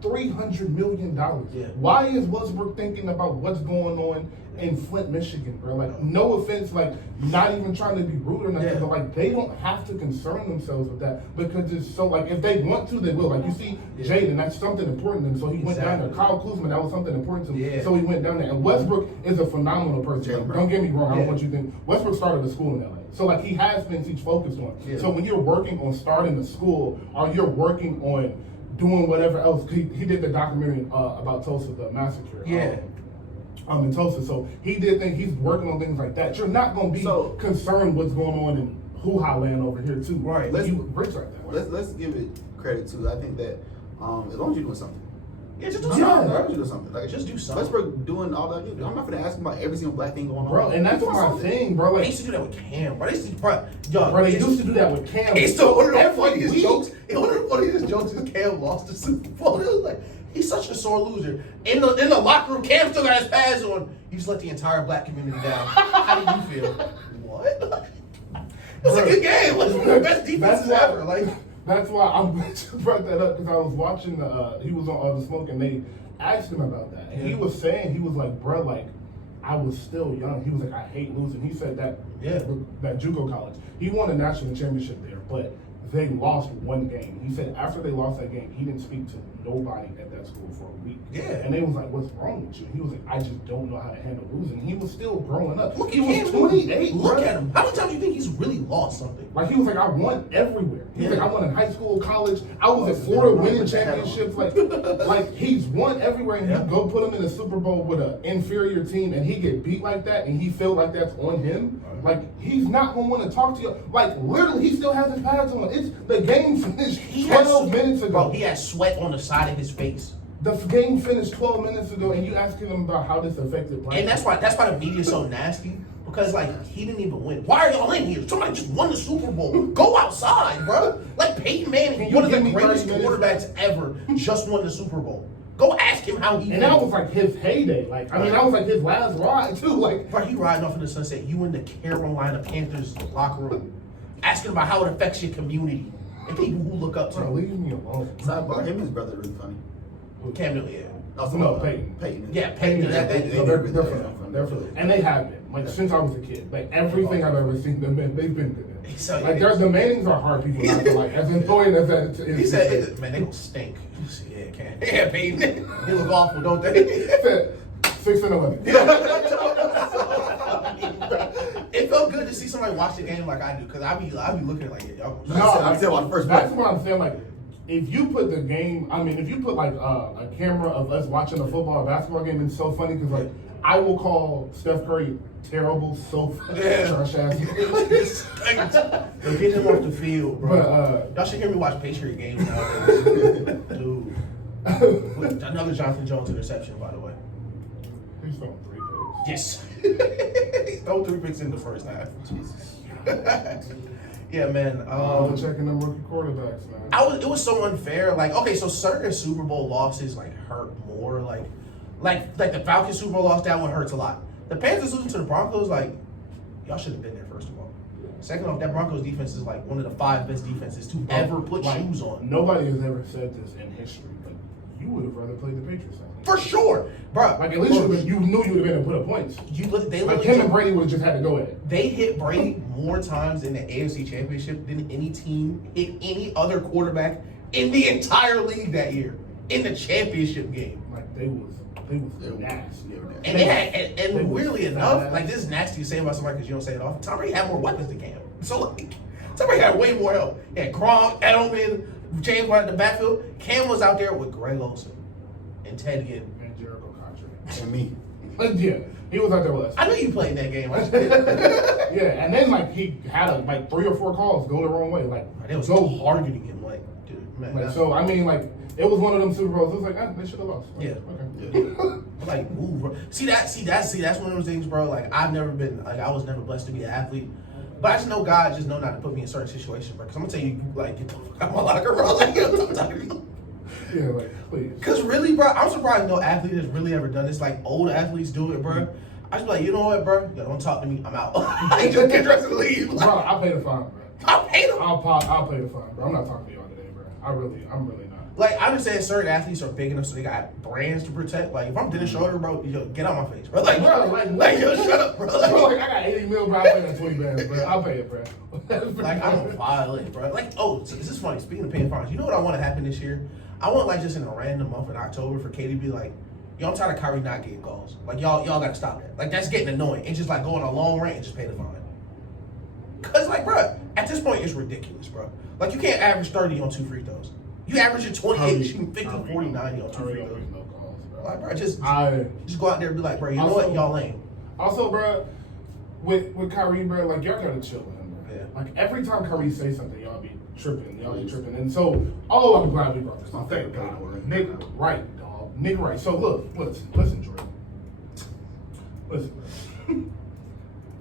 $300 million. Yeah. Why is Westbrook thinking about what's going on in Flint, Michigan, bro? Like, no offense, like, not even trying to be rude or nothing, Yeah. but like, they don't have to concern themselves with that because it's so, like, if they want to, they will. Like, you see, Yeah. Jaden, that's something important to him, so he went down there. Exactly. Kyle Kuzma, that was something important to him, Yeah. so he went down there. And Westbrook is a phenomenal person. Jaden, bro. Don't get me wrong, I Yeah. don't want you to think. Westbrook started a school in LA. So, like, he has things he's focused on. Yeah. So when you're working on starting a school, or you're working on doing whatever else, he did the documentary about Tulsa, the massacre. Yeah. In Tulsa. So he did think he's working on things like that. You're not gonna be So- concerned what's going on in Hoo-Ha land over here too. Right. You rich like that. Let's give it credit too. I think that as long as you're doing something. Yeah, just do As something. long as you're doing something. Like Just do something. Westbrook doing all that. I'm not gonna ask him about every single black thing going on. Bro, and that's Do my something. thing, bro. They Like, used to do that with Cam, bro. They used to, bro, they used to do that with Cam. It's still one of the Every funniest week. jokes. One of the funniest jokes is Cam lost the Super Bowl. It was like, he's such a sore loser. In the locker room, Cam still got his pads on. You just let the entire black community down. How do you feel? What? It was a good game. Like, one of the best defenses That's why- ever. Like, That's why I'm glad you brought that up, because I was watching he was on The Smoke, and they asked him about that. And he was saying, he was like, bro, like, I was still young. He was like, I hate losing. He said that Yeah. that JUCO college. He won a national championship there, but they lost one game. He said after they lost that game, he didn't speak to nobody at that school for a week. Yeah. And they was like, "What's wrong with you?" He was like, "I just don't know how to handle losing." He was still growing up. Look, He was 28. Look bro. at him. How many times do you think he's really lost something? Like he was like, I won everywhere. He was Yeah. like, I won in high school, college. I was at Florida winning championships. Like he's won everywhere, and Yeah. you go put him in the Super Bowl with an inferior team, and he get beat like that, and he feel like that's on him. Like he's not gonna want to talk to you. Like literally, he still has his pads on. It's the game finished 12 minutes ago. Bro, he has sweat on the side of his face. The game finished 12 minutes ago, and you asking him about how this affected Black And that's why the media's so nasty. Because like he didn't even win. Why are y'all in here? Somebody just won the Super Bowl. Go outside, bro. Like Peyton Manning, one of the greatest quarterbacks ever, just won the Super Bowl. Go ask him how he. And that was like his heyday. Like I mean, that was like his last ride too. Like, bro, he riding off in the sunset. You in the Carolina Panthers locker room, asking about how it affects your community and people who look up to bro, you. leave me alone. Sidebar, him and his brother are really funny. Cam Newton, yeah. Also, No, Peyton. Peyton. Yeah, Peyton. Yeah, They're funny. And they have been. Like since I was a kid. Like everything I've ever seen them in, they've been good. So, Like the Mannings are hard people not to like. As annoying as that is. He said, "Man, they gonna stink." Yeah, Cam. Yeah, Peyton. They look awful, don't they? He said 6-11. It felt good to see somebody watch the game like I do, cause I be looking like, yeah, y'all. No, I'm saying on the first that's play. what I'm saying. Like, if you put the game, I mean, if you put like a camera of us watching a football or basketball game, it's so funny because like I will call Steph Curry terrible, so trash ass. They're getting him off the field, bro. But, y'all should hear me watch Patriot games nowadays. Dude. Another Jonathan Jones interception, by the way. He's throwing 3 picks. Yes. He threw 3 picks in the first half. Jesus. Yeah, man. Checking them rookie quarterbacks, man. It was so unfair. Like, okay, so certain Super Bowl losses like hurt more. Like the Falcons Super Bowl loss, that one hurts a lot. The Panthers losing to the Broncos, like, y'all should have been there, first of all. Second off, that Broncos defense is like one of the 5 best defenses to ever put shoes on. Nobody has ever said this in history, but you would have rather played the Patriots. For sure, bro. Like at least you knew you would have been able to put up points. They Him and Brady would have just had to go at it. They hit Brady more times in the AFC Championship than any team hit any other quarterback in the entire league that year in the championship game. Like they was nasty. And they had, and they weirdly was enough, fast. like this is nasty to say about somebody because you don't say it often. Tom Brady had more weapons than Cam. So like, Tom Brady had way more help. He had Gronk, Edelman, James White in the backfield. Cam was out there with Greg Olsen and Ted Ginn. And Jericho Contract. And me. Like, yeah, he was out there with us. I knew you played that game. I just didn't. Yeah, and then like he had like 3 or 4 calls go the wrong way. Like They was so targeting him like, dude, man. Like, so I mean, like it was one of them Super Bowls. It was like, they should have lost. Like, Yeah. Okay. Like, ooh, bro. See that's one of those things, bro. Like I was never blessed to be an athlete, but I just know God just know not to put me in certain situations, bro. Because I'm gonna tell you, like, get the fuck out of my locker, bro. Like, you know what I'm talking about? Yeah, like please. Cause really, bro, I'm surprised no athlete has really ever done this. Like old athletes do it, bro. I just be like, you know what, bro? Yo, don't talk to me. I'm out. I just get dressed and leave. Like, Bro, I'll pay the fine, bro. I paid him. I'll pay the fine, bro. I'm not talking to y'all today, bro. I'm really not. Like I understand certain athletes are big enough so they got brands to protect. Like if I'm Dennis Schroeder, bro, yo, get out my face, bro. Like, yo, shut up, bro. Bro, like I got 80 mil, bro. I'll pay that 20 bands, bro. I'll pay it, bro. Like I don't violate, bro. Like, oh, so this is funny. Speaking of paying fines, you know what I want to happen this year? I want like just in a random month in October for K to be like, yo, I'm tired of Kyrie not getting calls. Like y'all gotta stop that. Like that's getting annoying. And just like go on a long rant and just pay the fine. Cause like, bro, at this point it's ridiculous, bro. Like you can't average 30 on 2 free throws. You averaging 28, shooting 50, 40, 90 on 2 free throws. No calls, bro. Like, bro, just go out there and be like, bro, you know Also- what, y'all lame. Also, bro, with Kyrie, bro, like y'all gotta chill with him, bro. Yeah. Like every time Kyrie say something, y'all be tripping, and so I'm glad we brought this. My favorite part of it. Nick Wright, dog. Nick Wright. So look, listen, Jordan. Listen, bro.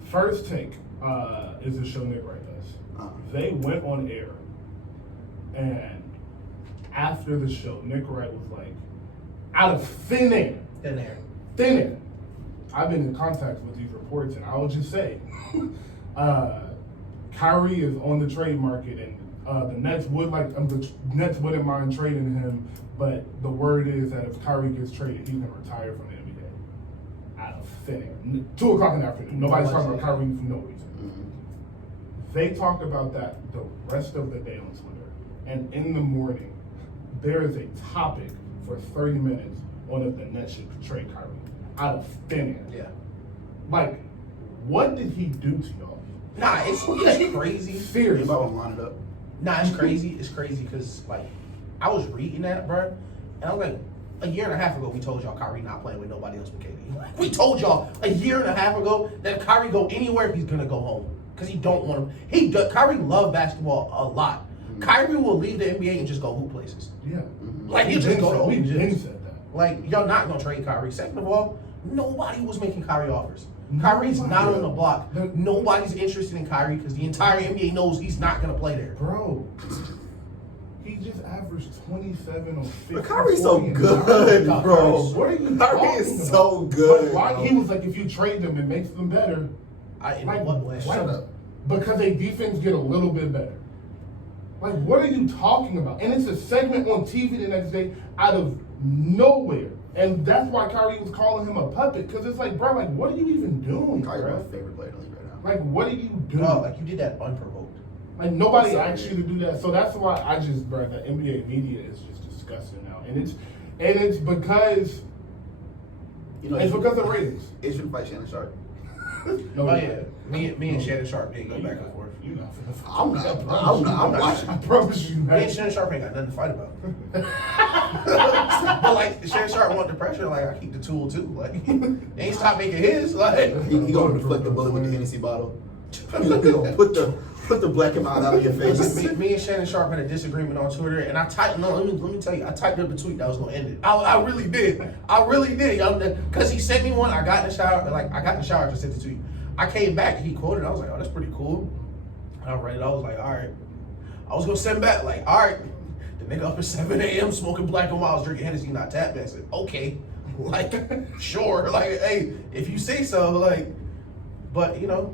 First Take is the show Nick Wright does. They went on air, and after the show, Nick Wright was like, out of thin air. I've been in contact with these reports, and I will just say, Kyrie is on the trade market, and the Nets wouldn't mind trading him, but the word is that if Kyrie gets traded, he's gonna retire from the NBA. Out of thin air. 2:00 in the afternoon. Nobody's talking about Kyrie for no reason. They talked about that the rest of the day on Twitter. And in the morning, there is a topic for 30 minutes on if the Nets should trade Kyrie. Out of thin air. Yeah. Like, what did he do to y'all? Nah, it's crazy. Seriously. Anybody want to line it up? Nah, it's crazy. It's crazy because, like, I was reading that, bro, and I was like, a year and a half ago, we told y'all Kyrie not playing with nobody else but KD. We told y'all a year and a half ago that if Kyrie go anywhere, he's gonna go home because he don't want him. Kyrie love basketball a lot. Kyrie will leave the NBA and just go hoop places. Yeah. Like he'll just go to We hoop been gyms. said that. Like y'all not gonna trade Kyrie. Second of all, nobody was making Kyrie offers. Kyrie's not on the block. Nobody's interested in Kyrie because the entire NBA knows he's not gonna play there. Bro, he just averaged 27 on 50. But Kyrie's so 40 good, bro. What are you Kyrie talking is about? so good. Like, why bro. he was like, if you trade them, it makes them better. In Like, what way? Shut up. Because they defense get a little bit better. Like, what are you talking about? And it's a segment on TV the next day out of nowhere. And that's why Kyrie was calling him a puppet. Because it's like, bro, like, what are you even doing, Kyrie's bro? my favorite player in the league right now. Like, what are you doing? No, like you did that unprovoked. Like, nobody Sorry. asked you to do that. So that's why I just, bro, the NBA media is just disgusting now. And it's because You know, it's because of ratings. It should fight Shannon Sharp. No, Oh yeah, me and Shannon Sharp did go back and forth. You're not finna fight. I'm not. I'm watching. I promise you, Me man. and Shannon Sharp ain't got nothing to fight about. But like Shannon Sharp want the pressure, like I keep the tool too. Like they ain't stop making his. Like He gonna deflect the bullet with the Hennessy bottle. He gonna put the black and mild out of your face. me and Shannon Sharp had a disagreement on Twitter, and I typed. No, let me tell you, I typed up a tweet that was gonna end it. I really did. I really did. Because he sent me one. I got in the shower. Like I got in the shower, just sent it to you. I came back. He quoted. I was like, oh, that's pretty cool. And I read it. I was like, all right. I was gonna send back like, all right. The nigga up at 7 a.m. smoking black and whiles, drinking Hennessy, not tap dancing. Okay, like sure. Like hey, if you say so. Like, but you know.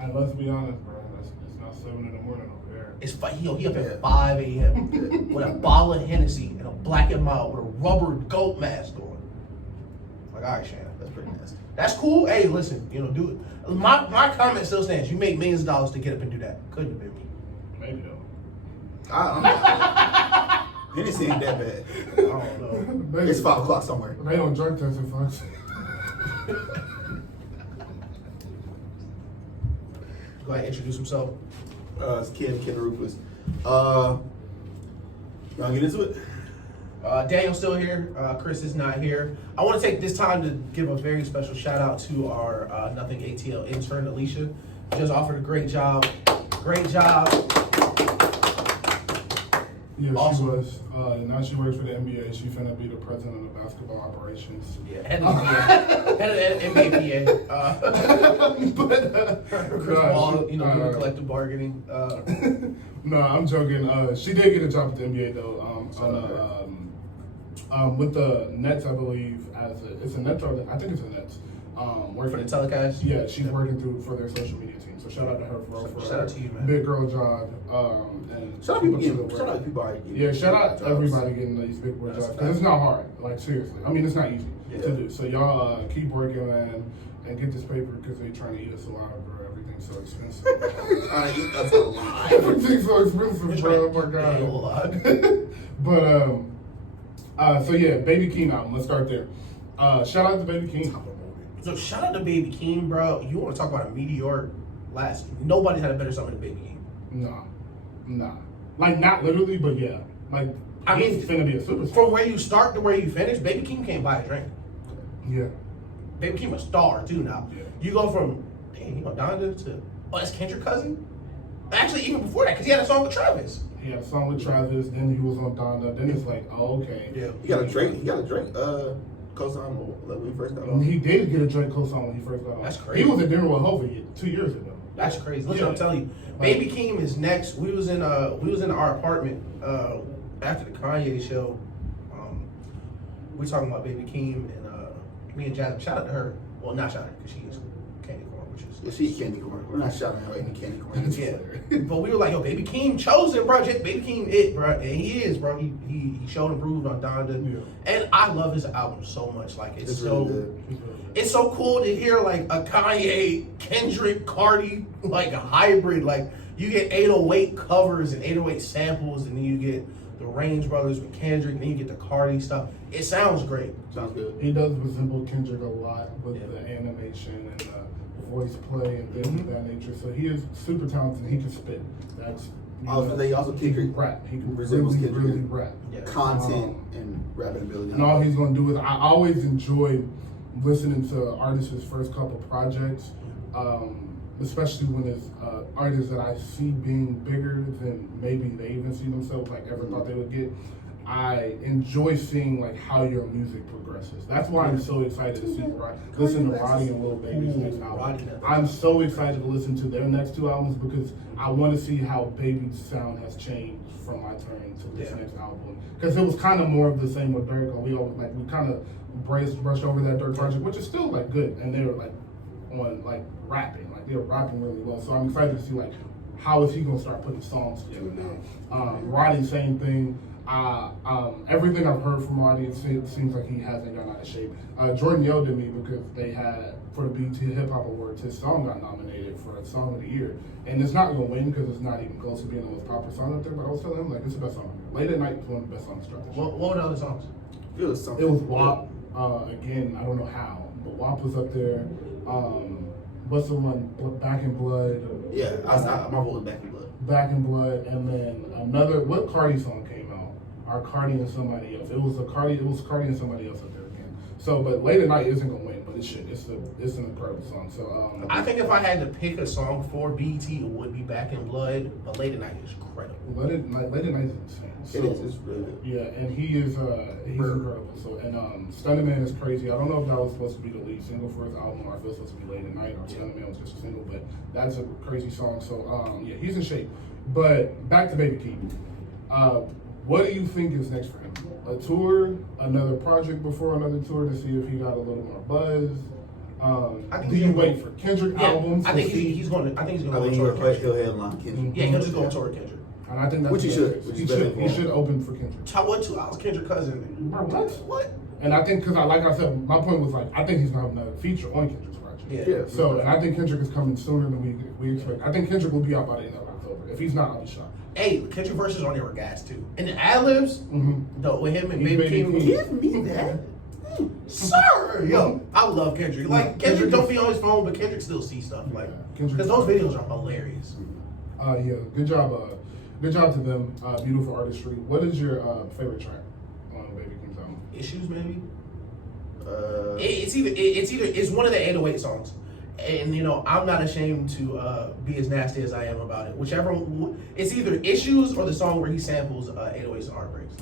And let's be honest, bro. It's not 7 in the morning over there. It's he up at 5 a.m. with a bottle of Hennessy and a black and mild with a rubber goat mask on. Like, all right, Shannon, That's pretty nasty. that's cool. Hey, listen, you know, do it. My comment still stands. You make millions of dollars to get up and do that. Couldn't have been me. Maybe though. Hennessy ain't that bad. I don't know. It's 5 o'clock somewhere. They don't drug test it, folks. Go ahead, introduce himself. It's Ken Rufus. Y'all get into it? Daniel's still here. Chris is not here. I want to take this time to give a very special shout out to our Nothing ATL intern, Alicia. Just offered a great job. Great job. Yeah, Awesome. she was. Now she works for the NBA. She finna be the president of basketball operations. Yeah, head of the NBA PA. Chris Paul, you know, doing collective bargaining. No, I'm joking. She did get a job at the NBA though. With the Nets, I believe. It's a Nets, or I think it's a Nets. For the telecast? Yeah, she's working for their social media team. So shout out to her for Shout out to you, man. big girl job. And Shout out to people already getting yeah, shout out jobs. everybody getting these big boy jobs because it's not hard. Like seriously, I mean it's not easy to do. So y'all keep working and get this paper because they trying to eat us alive, bro. Everything's so expensive. That's a lie. Everything's so expensive, bro. Oh my god. But so yeah, Baby Keem album. Let's start there. Shout out to Baby Keem. So shout out to Baby Keem, bro. You want to talk about a meteor? Nobody had a better summer than Baby Keem. Nah. Like not literally, but yeah. Like I mean, he's finna be a superstar. From where you start to where you finish, Baby Keem can't buy a drink. Yeah. Baby Keem a star too now. Yeah. You go from Donda to that's Kendrick cousin. Actually, even before that, because he had a song with Travis. He had a song with Travis, then he was on Donda, then it's like, oh, okay. Yeah. He got a Drake co-sign when we first got on. He did get a Drake co-sign when he first got on. That's crazy. He was in Denver with Hova 2 years ago. That's crazy. Listen, I'm telling you, Baby Keem is next. We was in our apartment after the Kanye show. We talking about Baby Keem and me and Jasmine. Shout out to her. Well, not shout out because she is Candy Corn, Yeah, she candy corn. We're not shouting out any candy corn. Yeah, but we were like, yo, Baby Keem chosen, bro. Baby Keem it, bro, and he is, bro. He showed improved on Donda, and I love his album so much. Like it's so really good. it's so cool to hear like a Kanye, Kendrick, Cardi like a hybrid. Like you get 808 covers and 808 samples, and then you get the Range Brothers with Kendrick, and then you get the Cardi stuff. It sounds great. Sounds good. He does resemble Kendrick a lot with the animation and voice play and things of that nature. So he is super talented. He can spit. That's They also he can Kendrick rap. He can resembles really, Kendrick really in rap. Yeah. content and rapping ability. And all he's gonna do is I always enjoy listening to artists' first couple projects, especially when it's artists that I see being bigger than maybe they even see themselves like ever thought they would get. I enjoy seeing like how your music progresses. That's why I'm so excited to see listen to Roddy and Lil Baby's next album. I'm so excited to listen to their next two albums because I want to see how Baby's sound has changed from my turn to this next album. Because it was kind of more of the same with Dirk. We kind of brushed over that Dirk project, which is still like good, and they were like on like rapping, like they were rapping really well. So I'm excited to see like how is he gonna start putting songs together now. Roddy, same thing. Everything I've heard from Roddy, it seems like he hasn't gotten out of shape. Jordan yelled at me because they had, for the BET Hip Hop Awards, his song got nominated for Song of the Year. And it's not going to win because it's not even close to being the most popular song up there, but I was telling him, like, it's the best song. Late at Night is one of the best songs throughout this year. What were the other songs? It was something. It was WAP, again, I don't know how, but WAP was up there. What's the one, Back in Blood? Yeah, my vote was Back in Blood. Back in Blood, and then another, what Cardi song came out? Our Cardi and somebody else. It was Cardi and somebody else up there again. So, but Late at Night isn't gonna win, but it should. It's an incredible song. So, I think if I had to pick a song for BET, it would be Back in Blood, but Late at Night is incredible. Late at Night is insane. So, It is. It's really good. Yeah, and he's incredible. So, and Stunning Man is crazy. I don't know if that was supposed to be the lead single for his album, or if it was supposed to be Late at Night, or Stunning Man was just a single. But that's a crazy song. So, yeah, he's in shape. But back to Baby Keem. What do you think is next for him? A tour, another project before another tour to see if he got a little more buzz? Do you wait for Kendrick albums? I think he's going to. I think he's going to He'll go tour Kendrick. headline Kendrick. Yeah, he'll just go on tour with Kendrick. And I think that's Which he should. He should open for Kendrick. What 2 hours Kendrick cousin? Bro, what? What? And I think, because like I said, my point was like, I think he's going to have another feature on Kendrick's project. Yeah. So, and I think Kendrick is coming sooner than we expect. I think Kendrick will be out by the end of October. If he's not, I'll be shocked. Hey, Kendrick verses on there were gas too. And the ad-libs, with him and He's Baby Baby Keem. Keem. Give me that. Sir, yo, I love Kendrick. Like Kendrick don't be on his phone, but Kendrick still sees stuff. Like, because those videos are hilarious. Yeah, good job to them. Beautiful artistry. What is your favorite track on Baby Keem's album? Issues, maybe. It's one of the 808 songs, and I'm not ashamed to be as nasty as I am about it. It's either Issues or the song where he samples 808's Heartbreaks,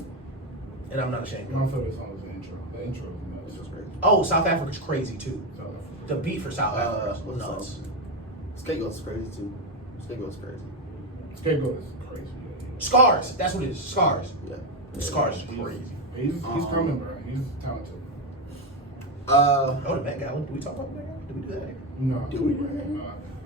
and I'm not ashamed. My favorite song is the intro. The intro is nuts. Oh, South Africa's crazy too. South Africa. The beat for South Africa was nuts. Scapegoat's crazy too. Scapegoat's crazy. Scapegoat is crazy. Scars, that's what it is. Scars. Yeah. Scars is crazy. He's coming, bro. He's talented. The Met Gala. Did we talk about the Met Gala? Did we do that? No. Did we?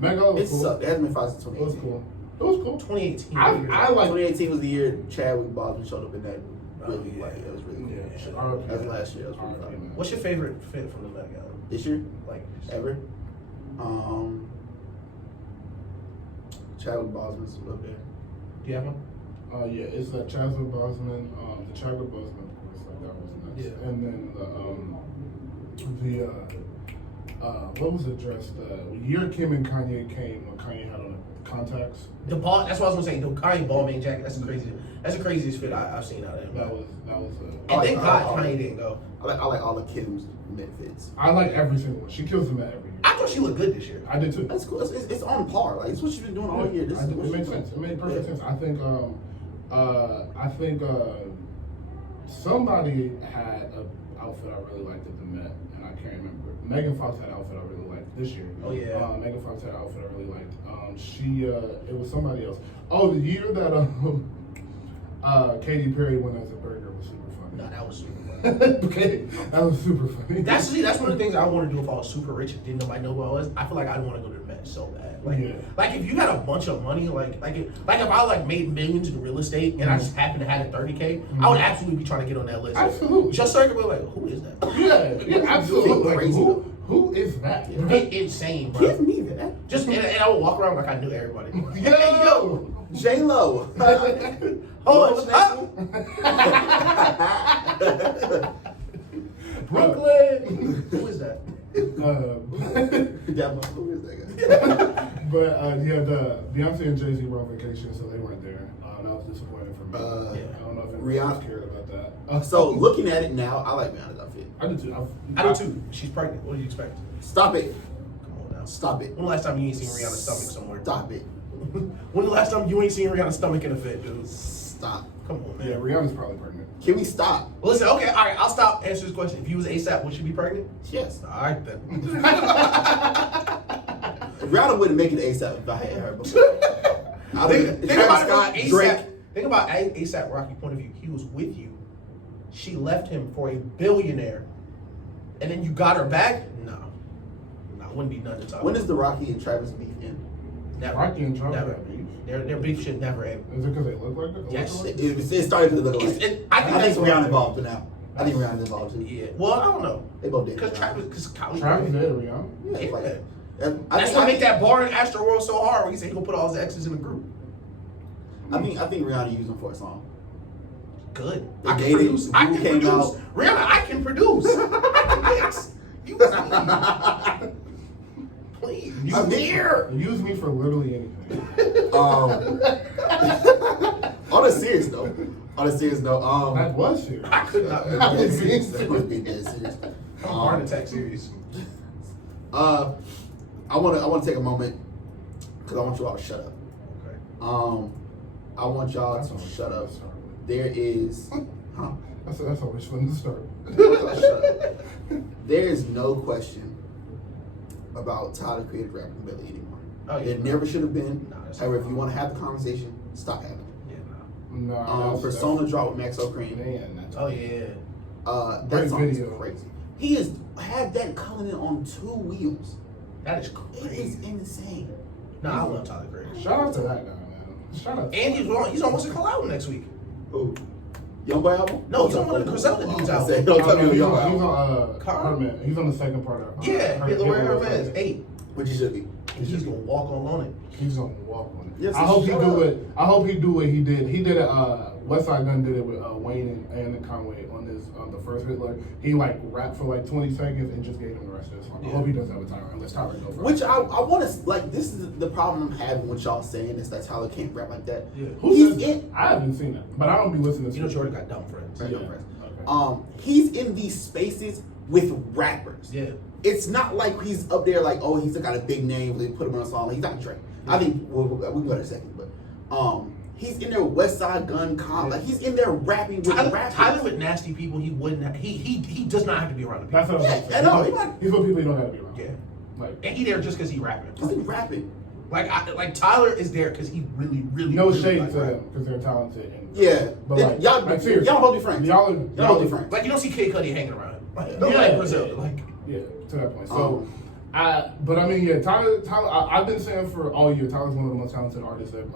Met Gala was It cool. sucked. It hasn't been five since It was 2018. cool. It was cool. 2018. I like. 2018 was the year Chadwick Boseman showed up in that. Really, yeah. it was really Yeah. cool. That was last year. That was really R.I.P., fun. man. What's your favorite fit from the Met Gala? This year, Like ever. Chadwick Boseman's up there. Do you have one? Yeah, it's Chadwick Boseman, the Chadwick Boseman, of course, like that was nice. Yeah. And then what was the dress? The year Kim and Kanye came when Kanye had on the contacts. The ball. That's what I was gonna say. The Kanye Balmain jacket. That's the craziest fit I've seen out of him. That was And thank God I Kanye didn't go. I like all the Kim's Met fits. I like every single one. She kills them at every year. I thought she looked good this year. I did too. That's cool. It's on par. Like it's what she's been doing all year. This is what It she's makes doing. sense. It made perfect sense. I think somebody had an outfit I really liked at the Met, and I can't remember. Megan Fox had an outfit I really liked this year. Oh yeah. Megan Fox had an outfit I really liked. It was somebody else. Oh, the year that Katy Perry went as a burger was super funny. No, that was super funny. Okay, that was super funny. That's one of the things I want to do if I was super rich and didn't nobody know who I was. I feel like I'd want to go to the Met so bad. Like if you had a bunch of money, like if I like made millions in real estate and I just happened to have a 30K, I would absolutely be trying to get on that list. Absolutely. Just so I could be like, who is that? Yeah, absolutely. Crazy. Who is that? Insane, bro. Give me that. Just and I would walk around like I knew everybody. Yo! J-Lo. Oh, Brooklyn. Who is that? Who is that guy? But yeah, the Beyonce and Jay-Z were on vacation, so they weren't there. That was disappointing for me. I don't know if Rihanna cared about that. So looking at it now, I like Rihanna's outfit. I do too. I do too. She's pregnant. What do you expect? Stop it. Come on now. Stop it. When the last time you ain't seen Rihanna's stomach somewhere? Stop it. When the last time you ain't seen Rihanna's stomach in a fit, dude? Stop. Come on, man. Yeah, Rihanna's probably pregnant. Can we stop? Well, listen, okay, all right, I'll stop. Answer this question. If you was ASAP, would she be pregnant? Yes. All right, then. Rihanna wouldn't make it ASAP if I had her before. Think about it from Drake. ASAP. Think about ASAP Rocky point of view. He was with you. She left him for a billionaire. And then you got her back? No. No, it wouldn't be none to talk. When does the Rocky and Travis beef end? Never. Rocky and Travis Never. got beef. Their beef should never end. Is it because they look like it? Yes. It started to look like I I think Rihanna involved too now. I think Rihanna's involved too. Yeah. Well, I don't know. They both did. Because Travis Kylie. Travis did Rihanna. Yeah. Yeah. Like, That's what make that boring Astro World so hard when he said he gonna put all his exes in a group. I think Rihanna used him for a song. Good. They I can dated, produce. I Who can came produce. out. Rihanna, I can produce. I can mix. Use me. Please. I'm here. Use me for literally anything. On a serious note. That was serious. I could not. That was serious. That must be dead serious. Heart attack series. I want to take a moment because I want you all to shut up. Okay. I want y'all to shut up. There is, That's always fun to start. there is no question about Tyler creative rap ability anymore. Oh, yeah. There never should have been. Nah, that's However, if fine. you want to have the conversation, stop having it. No, Persona drop with Max O'Cream. Man, that's Oh yeah. That Great song is video. crazy. He has had that Cullinan on 2 wheels. That is It crazy. is insane. Nah, I love Tyler Creator. Shout out to that guy, man. Shout out. And he's almost a collab next week. Who? Young Boy album? No, he's on one of the Griselda dudes' I album. said, don't tell me he's Young Boy on, album. Herman. He's on the second part of Yeah, Hit Lil Hermes 8. Which he should be. And he's gonna walk on it. He's gonna walk on it. Yes, I hope he shut do up. it. I hope he do what he did. He did it. West Side Gun did it with Wayne and Conway on this the first Hitler. He like rapped for like 20 seconds and just gave him the rest of the song. I hope he does that with Tyler. Unless Tyler goes. Which I want to like. This is the problem I'm having with y'all saying is that Tyler can't rap like that. Yeah. Who He's says that? in. I haven't seen that, but I don't be listening to. You know Jordan got dumb friends. Right, Yeah. no friends. Okay. He's in these spaces with rappers. Yeah. It's not like he's up there like, oh, he's got a big name, they put him on a song. Like, he's not Drake. I think we can go in a second, but he's in there with West Side Gun, like he's in there rapping with rappers. Tyler with nasty people, he wouldn't. He does not have to be around the people. That's what I'm saying. I know, he might- He's what people you don't gotta be around. Yeah. Like And he there just because he rapping. He's rapping. Like Tyler is there because he really no really shade like to rap. them because they're talented. And, Yeah, but And like, y'all seriously. both be friends. Y'all both be friends. Like you don't see Kid Cudi hanging around. Like, Yeah. Griselda. Like Yeah, to that point. So, but I mean, yeah, Tyler. I've been saying for all year, Tyler's one of the most talented artists that,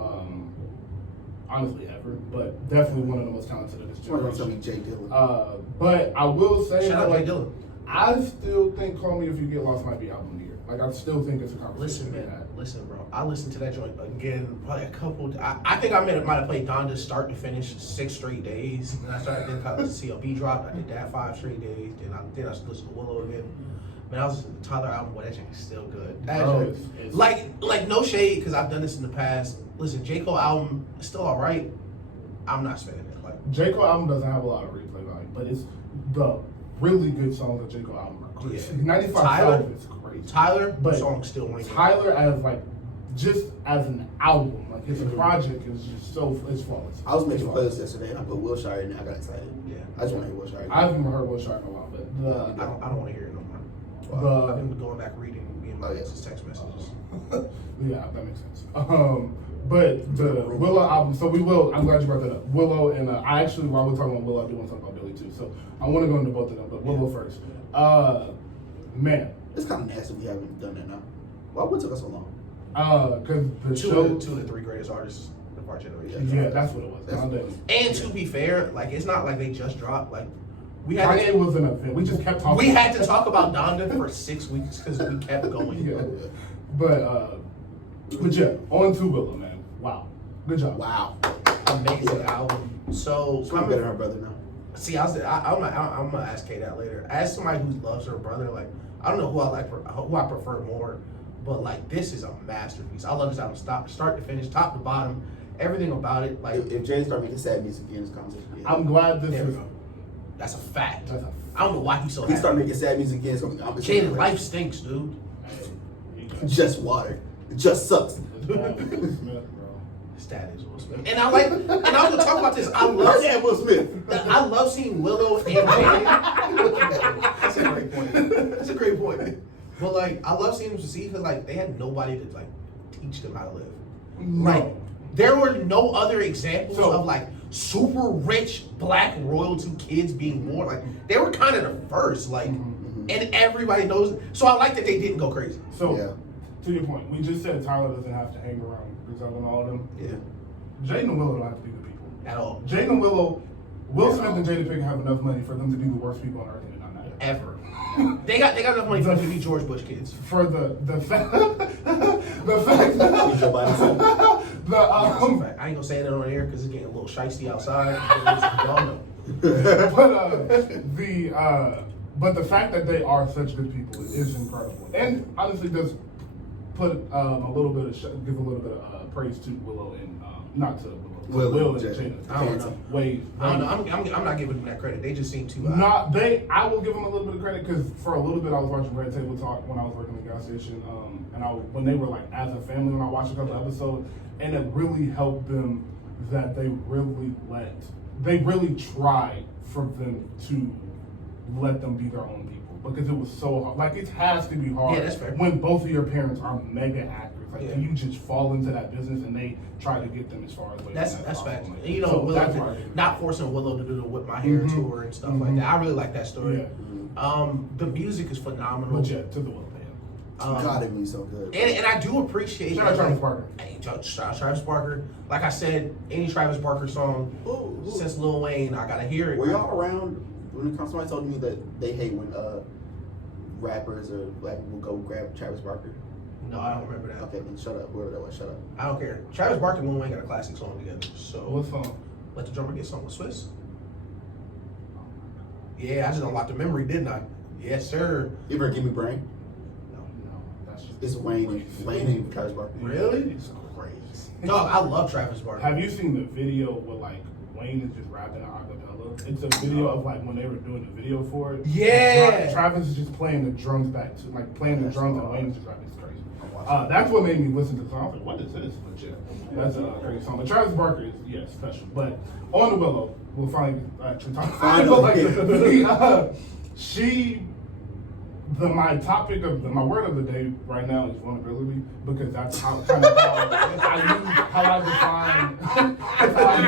honestly, ever. But definitely one of the most talented of this Somebody gonna tell me generation. Jay Dillon. But I will say, shout out that, Jay Dillon. I still think "Call Me If You Get Lost" might be album of the year. Like, I still think it's a conversation. Listen, to be man. had. Listen, bro. I listened to that joint again probably a couple. I think I might have played Donda start to finish 6 straight days. And I started then got the CLB dropped. I did that 5 straight days. Then I listened to Willow again. Man, I was listening to Tyler album. Boy, that joint is still good. That Bro, joint- it's- like no shade because I've done this in the past. Listen, J Cole album is still alright. I'm not spending it. Like J. Cole album doesn't have a lot of replay value, but it's the really good songs of J. Cole album are great. Yeah. 95 Tyler- South is crazy. Tyler, But song still ringing. Tyler as like just as an album, like his project is just it's flawless. I was making It's playlists flawless. yesterday and I put Wilshire in there. I got excited. Yeah. I just want to hear Wilshire. I haven't heard Will Shine in a while, but I don't want to hear it no more. the I've been going back reading me and Oh yeah. It's just text messages. Yeah, that makes sense. But the Willow album, so we will, I'm glad you brought that up. Willow and I actually, while we're talking about Willow, I do want to talk about Billy too. So I want to go into both of them, but Willow first. Man. It's kind of nasty we haven't done that now. Why would it take us so long? Because the Two show. of the three greatest artists of our generation. Yeah, that's what it was. And to be fair, like it's not like they just dropped. Like we had Kanye was an event. We just kept talking. We had to talk about Donda for 6 weeks because we kept going. Yeah. But yeah, on to Willow, man. Wow. Good job. Wow. Amazing album. So I'm better than her brother now. See, I'm gonna ask Kay that later. As somebody who loves her brother, like I don't know who I prefer more, but like this is a masterpiece. I love this album, start to finish, top to bottom, everything about it. Like If Jay start making sad music in this conversation, yeah. I'm glad this there we is. go. That's a fact. That's a I don't know why he's so He happy. start making sad music again. So I'm Jaden, life stinks, dude. just water. It just sucks. That is Will Smith. And I like, and I was gonna talk about this. I love Where's Will Smith? I love seeing Willow and Jaden. That's a great point. That's a great point. But like, I love seeing them succeed because like they had nobody to like teach them how to live. Like, there were no other examples of like super rich black royalty kids being born. Like, they were kind of the first. Like, and everybody knows. So I like that they didn't go crazy. So, Yeah. to your point, we just said Tyler doesn't have to hang around Griselda and all of them. Yeah. Jaden and Willow don't have to be good people. At all. Jaden and Will Smith and Jada Pinkett have enough money for them to be the worst people on earth and not that. Ever. They got enough money for them to be George Bush kids. For the fact that Joe Biden said. I ain't gonna say that on air because it's getting a little shiesty outside. Y'all know. But the fact that they are such good people is incredible, and honestly does put give a little bit of praise to Willow and not to Willow, Will and Jada. I don't know. Wade. I don't know. I'm not giving them that credit. They just seem too. I will give them a little bit of credit because for a little bit I was watching Red Table Talk when I was working at the gas station, and when they were like as a family when I watched a couple episodes, and it really helped them that they really tried for them to let them be their own people because it was so hard. Like it has to be hard. Yeah, that's fair. When both of your parents are mega actors. Like Yeah. you just fall into that business and they try to get them as far as That's possible. fact. And you know, So Willow that's why not forcing Willow to do the Whip My Hair tour and stuff like that. I really like that story. Yeah. The music is phenomenal. But yeah, to the Willow. God, it means so good. And I do appreciate Shout out Travis Barker. Hey, Travis Barker. Like I said, any Travis Barker song since Lil Wayne, I gotta hear it. Were y'all around when somebody told me that they hate when rappers or black people go grab Travis Barker? No, I don't remember that. Okay, then shut up. Whoever that was, shut up. I don't care. Travis Barker and Lil Wayne got a classic song together. So What song? Let the Drummer Get Some with Swiss. Yeah, I just unlocked the memory, didn't I? Yes, sir. You ever give me brain? No, that's just It's Wayne and Travis Barker. Really? It's crazy. Dog, I love Travis Barker. Have you seen the video where like Wayne is just rapping a acapella? It's a video of like when they were doing the video for it. Yeah. Travis is just playing the drums back to like playing the drums and Wayne is just rapping. It's crazy. That's what made me listen to the song. I was like, what is this? But yeah, that's a crazy song. But Travis Barker is special. But on the Willow, we'll finally actually talk about my topic of my word of the day right now is vulnerability because that's how I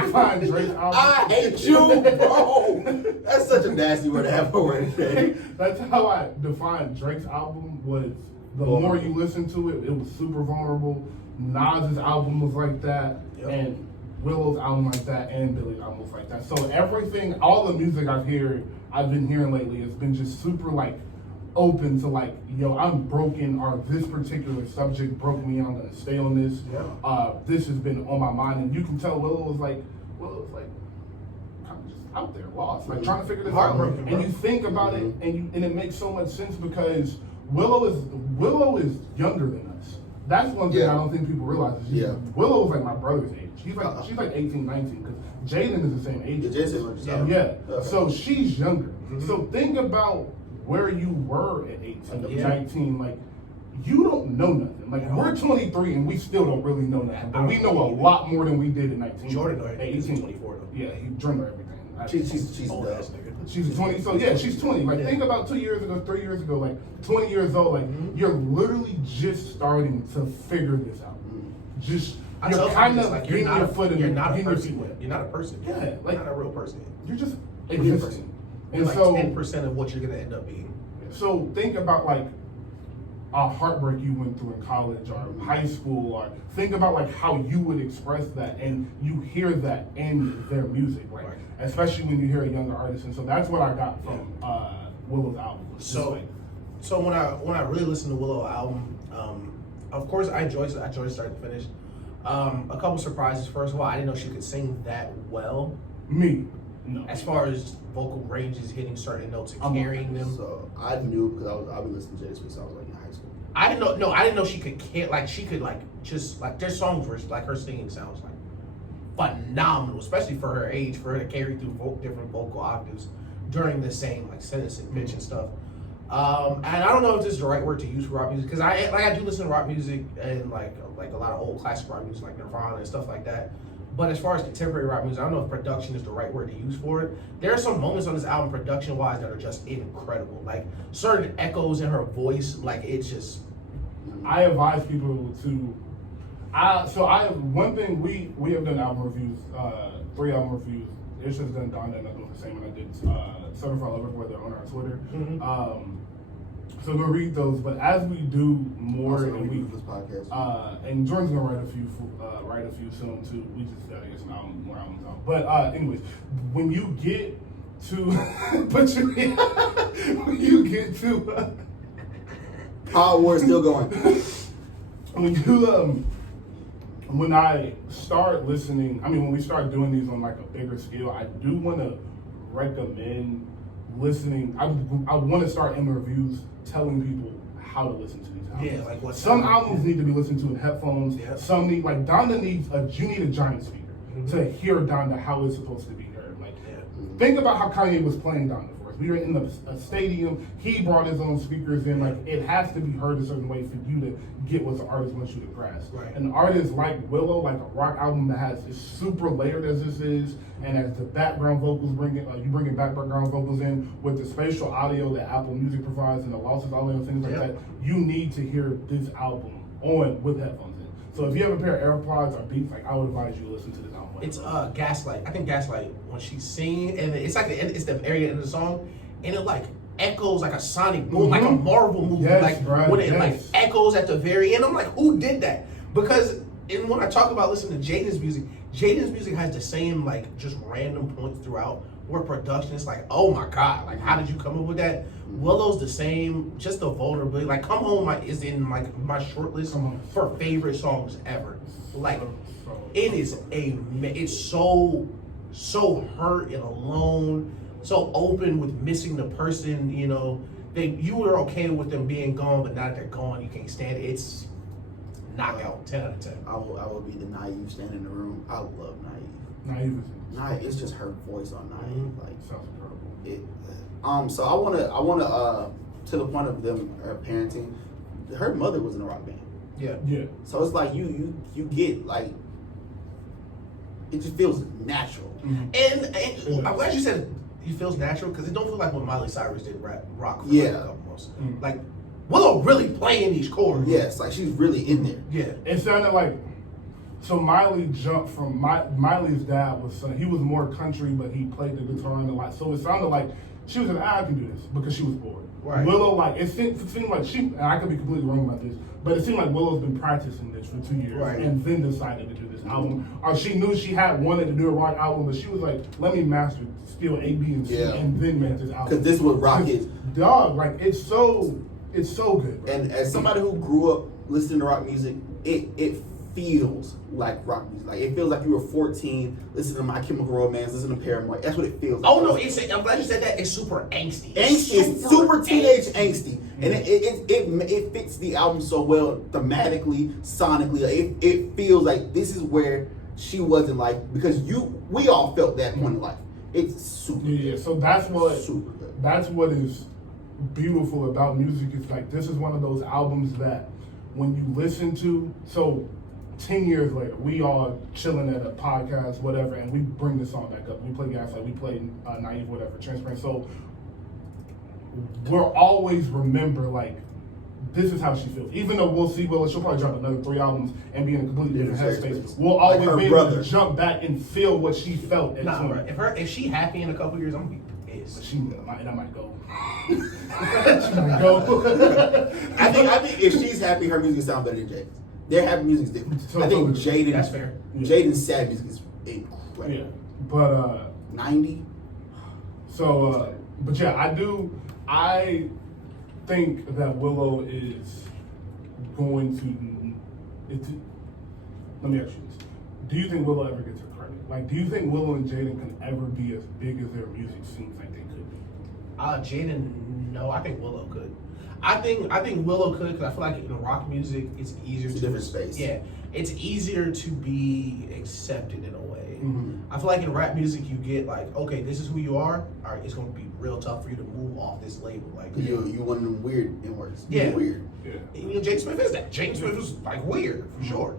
define Drake's album. I hate you, bro. That's such a nasty word to have for word today. That's how I define Drake's album. Was the more you listen to it, it was super vulnerable. Nas's album was like that, and Willow's album like that, and Billy's album was like that. So everything, all the music I've been hearing lately has been just super like open to like, yo, I'm broken, or this particular subject broke me, and I'm gonna stay on this. This has been on my mind, and you can tell Willow was like kind of just out there, lost, like trying to figure this out. Heartbroken, And you think about it, and it makes so much sense because Willow is younger than us. That's one thing I don't think people realize. Willow was like my brother's age. She's like 18, 19, because Jaden is the same age. Yeah. So she's younger. So think about where you were at 18, 19. Like, you don't know nothing. Like, we're 23 and we still don't really know nothing. But we know a lot more than we did at 19. Jordan, at 18, 18. 24 though. Yeah, he dreamed of everything. She's Old dumb. ass nigga. She's 20. So yeah, she's 20. Like think about 2 years ago, 3 years ago, like 20 years old. Like you're literally just starting to figure this out. Just you're kind of like getting your foot in. You're not a getting your person. feet wet. You're not a person. Yeah, like you're not a real person. You're just You're a existing. person. And You're like so 10% of what you're gonna end up being. So think about like a heartbreak you went through in college or high school, or think about like how you would express that, and you hear that in their music, like especially when you hear a younger artist. And so that's what I got from Willow's album. So when I really listened to Willow album, of course I enjoyed it start to finish. A couple surprises. First of all, I didn't know she could sing that well. Me, no. As far as vocal ranges, hitting certain notes and carrying them. So I knew because I was listening to Jada Smith since I was like in high school. I didn't know. No, I didn't know she could. She could just their songs were like her singing sounds like phenomenal, especially for her age, for her to carry through different vocal octaves during the same like sentence and pitch and stuff. And I don't know if this is the right word to use for rock music, because I do listen to rock music and like a lot of old classic rock music like Nirvana and stuff like that. But as far as contemporary rock music, I don't know if production is the right word to use for it. There are some moments on this album, production-wise, that are just incredible. Like certain echoes in her voice, like it's just. I advise people to. One thing we have done album reviews, 3 album reviews. It's just done Donda, and I do the same when I did Southern for Lover, where they're on our Twitter. Mm-hmm. So we'll read those, but as we do more, Also, and we this podcast. and Jordan's gonna write a few soon too. We just gotta get some more albums out. But anyways, when you get to, when you get to, Power War is still going. When I start listening, when we start doing these on like a bigger scale, I do want to recommend listening. I want to start in reviews telling people how to listen to these albums. Yeah, like what some albums need to be listened to in headphones. Yeah. Some need, like Donda needs you need a giant speaker to hear Donda how it's supposed to be heard. Like, think about how Kanye was playing Donda for us. We were in a stadium. He brought his own speakers in. Like, it has to be heard a certain way for you to get what the artist wants you to grasp. Right. An artist like Willow, like a rock album that has is super layered as this is, and as the background vocals you bring background vocals in with the spatial audio that Apple Music provides and the losses, all those things like that. You need to hear this album with headphones in. So if you have a pair of AirPods or Beats, like I would advise you to listen to this album. It's Gaslight. I think Gaslight, when she's singing, and it's like it's the area in the song, and it like echoes like a sonic boom, like a Marvel movie. Yes, like bro, when it like echoes at the very end. I'm like, who did that? Because when I talk about listening to Jaden's music has the same like just random points throughout where production is like, oh my god, like how did you come up with that? Willow's the same, just the vulnerability. Like Come Home is in like my short list for favorite songs ever. Like it is it's so hurt and alone, so open with missing the person, you know. You were okay with them being gone, but now that they're gone, you can't stand it. It's knockout, 10 out of 10. I will be the naive standing in the room. I love Naive. Naive, it's just her voice on Naive. Like, sounds incredible. So I wanna to the point of her parenting. Her mother was in a rock band. Yeah. So it's like you get like, it just feels natural. And I'm glad you said it feels natural, because it don't feel like when Miley Cyrus did rock for like a couple months. Like Willow really playing these chords. Yes, like she's really in there. Yeah. It sounded like, so Miley jumped from, Miley's dad he was more country, but he played the guitar and a lot. So it sounded like she was like, I can do this, because she was bored. Right. Willow, like, it seemed like and I could be completely wrong about this, but it seemed like Willow's been practicing this for 2 years, and then decided to do this album. Or she knew she had wanted to do a rock album, but she was like, let me master skill A, B, and C, and then make this album. Because this is what rock is. Dog, like, it's so good, bro. And as somebody who grew up listening to rock music, it feels like rock music. Like, it feels like you were 14, listening to My Chemical Romance, listening to Paramore. That's what it feels like. Oh no, I'm glad you said that. It's super angsty. It's super teenage angsty. And it fits the album so well thematically, sonically. It feels like this is where she was in life, because we all felt that point in life. It's super good. So that's what super good. That's what is beautiful about music. It's like, this is one of those albums that when you listen to, so 10 years later, we all chilling at a podcast, whatever, and we bring this song back up. We play Gaslight, we play Naive, whatever, Transparent. So we'll always remember, like, this is how she feels. Even though we'll see, she'll probably drop another 3 albums and be in a completely different headspace. We'll always be able to jump back and feel what she felt at 20. Right. If she happy in a couple years, I'm gonna be pissed. That might go. She might go. I think if she's happy, her music sounds better than Jaden's. Their happy music is different. I think Jaden. That's fair. Jaden's sad music is incredible. Yeah, but 90. So, but yeah, I think that Willow is going to. Let me ask you this: do you think Willow ever gets her credit? Like, do you think Willow and Jaden can ever be as big as their music seems like they could be? Jaden, no. I think Willow could. I think Willow could because I feel like in rock music it's easier it's to a different space. Yeah, it's easier to be accepted in a way. Mm-hmm. I feel like in rap music you get like, okay, this is who you are. All right, it's gonna be real tough for you to move off this label. Like you one of them weird N-words. Yeah, weird. Yeah. And, James Smith is that. James Smith was like weird for sure.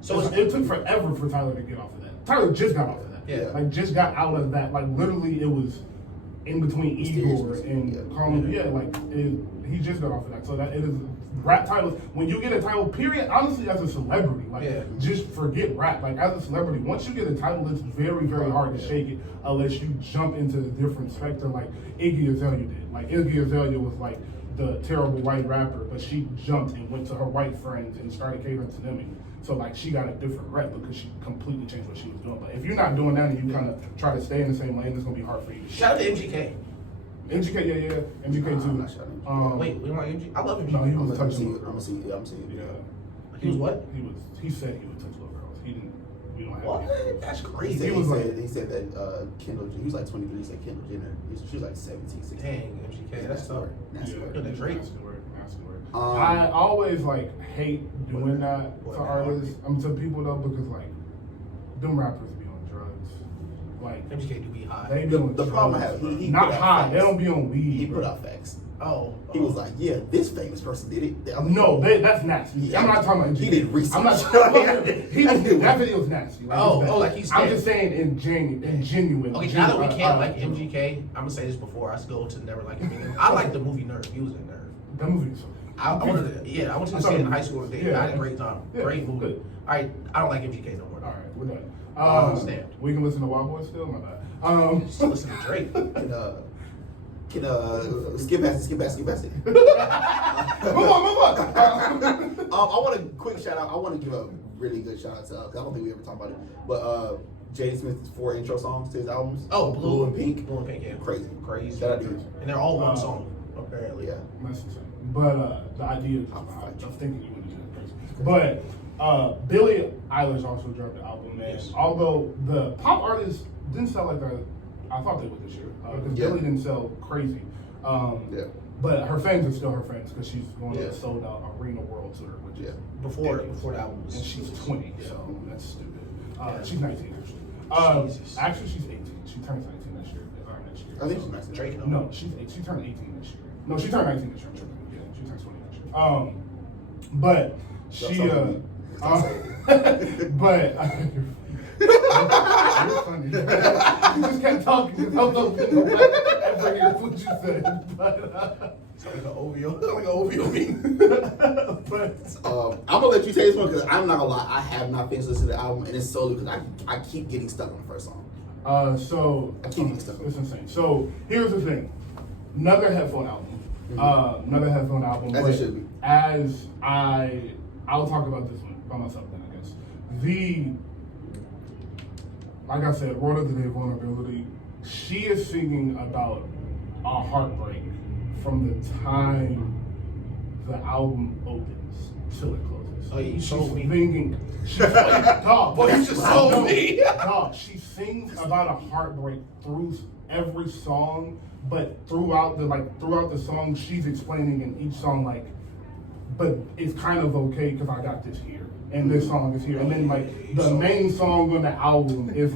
So it took forever for Tyler to get off of that. Tyler just got off of that. Yeah. Like just got out of that. Like literally it was in between Igor and Carmen. Yeah, like he just got off of that. So that it is rap titles. When you get a title, period, honestly as a celebrity, like just forget rap. Like as a celebrity, once you get a title, it's very, very hard to shake it unless you jump into a different spectrum like Iggy Azalea did. Like Iggy Azalea was like the terrible white rapper, but she jumped and went to her white friends and started catering to them. And so like she got a different rep because she completely changed what she was doing. But if you're not doing that and you kind of try to stay in the same lane, it's gonna be hard for you. Shout out to MGK. MGK, yeah, MGK too. I'm not shouting. Wait, we don't like MGK? I love MGK. No, he I'm was gonna touching see. little I'm girls. gonna see. Yeah. He was what? He said he would touch little girls. He didn't. We don't have. What? Any. That's He crazy. said, he said that Kendall. He was like 23. He said Kendall Jenner. She was like 17, 16. Dang, MGK, that's tough. Nasty word. Yeah, Drake. Nasty word. I always like hate doing that to artists. To people though because like them rappers be on drugs. Like MGK do be high. They be on The drugs. problem I have, he not put out high. facts. They don't be on weed. He bro. put out facts. Oh. He was like, yeah, this famous person did it. No, that's nasty. Yeah, I'm not talking about. He did research. I'm not. That video was nasty. Like, like he's. I'm just saying in genuine. Okay, now that we can't like MGK, I'm gonna say this before I go to never like him. I like the movie Nerve. He was in Nerve. That movie is so. I wanted to, I went to see it in high school. I had a great time. Yeah, Great movie. good. All right, I don't like MGK no more. All right, we're done. Understand. We can listen to Wild Boy still. My bad. Still listen to Drake. Can skip past it. Move on. I want a quick shout out. I want to give a really good shout out to. 'Cause I don't think we ever talked about it, but Jaden Smith's 4 intro songs to his albums. Oh, Blue and Pink. Blue and Pink, yeah. Crazy. Shout out to you. And they're all one song, apparently. Yeah. That's insane. But the idea is just thinking you would do that crazy. But Billie Eilish also dropped the album, man. Yes. Although the pop artists didn't sell like I thought they would this year. Because Billie didn't sell crazy. But her fans are still her fans because she's going to a sold out arena world tour, which is before the album was. and she's 20, so that's stupid. She's 19 actually. Jesus. Actually, she's 18. She turns 19 next year. Next year. I think she's nice. Drake. No, she turned 18 this year. No, she turned 19 this year. I'm tripping. Yeah, she turns 20 next year. But she but you're funny. You just kept talking. I don't know if ever hear what you said. But Sound like an OVO meme. but I'm gonna let you say this one because I'm not gonna lie. I have not finished listening to the album, and it's solely because I keep getting stuck on the first song. So I keep getting stuck on it's insane. So here's the thing. Another headphone album. Another headphone album. As it should be. As I'll talk about this one by myself then, I guess. Like I said, Word of the Day, Vulnerability. She is singing about a heartbreak from the time the album opens till it closes. Oh, yeah, you sold me. Dog, Boy, you just sold me. Dog, she sings about a heartbreak through every song, but throughout the song, she's explaining in each song but it's kind of okay because I got this here, and this song is here, and then the main song on the album is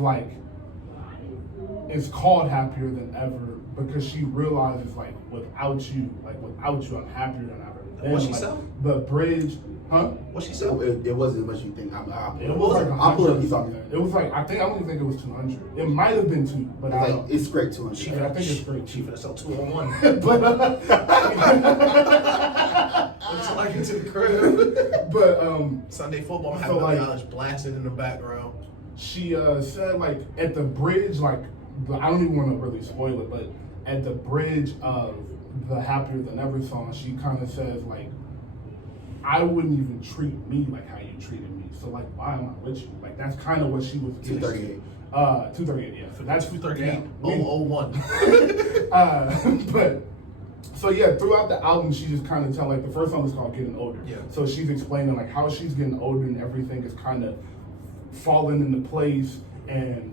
it's called Happier Than Ever because she realizes without you, I'm happier than ever. What she sell? The bridge, Huh? What she said? It wasn't as much as you think. It was like I'll pull up. 100. It was like I don't even think it was 200. It might have been 2, but I don't. It's great 200. Yeah, I think it's great. She finna sell 2 on 1. But Looks like it's in the crib. but Sunday football, I'm So, having like- Billie Eilish blasting in the background. she said like at the bridge, like I don't even want to really spoil it, but at the bridge of the Happier Than Ever song, she kind of says like, I wouldn't even treat me like how you treated me. So like, why am I with you? Like that's kind of what she was. 238. 238. Yeah. So that's 238 yeah. 001. But so yeah, throughout the album, she just kind of tell like the first song is called "Getting Older." Yeah. So she's explaining like how she's getting older and everything is kind of falling into place.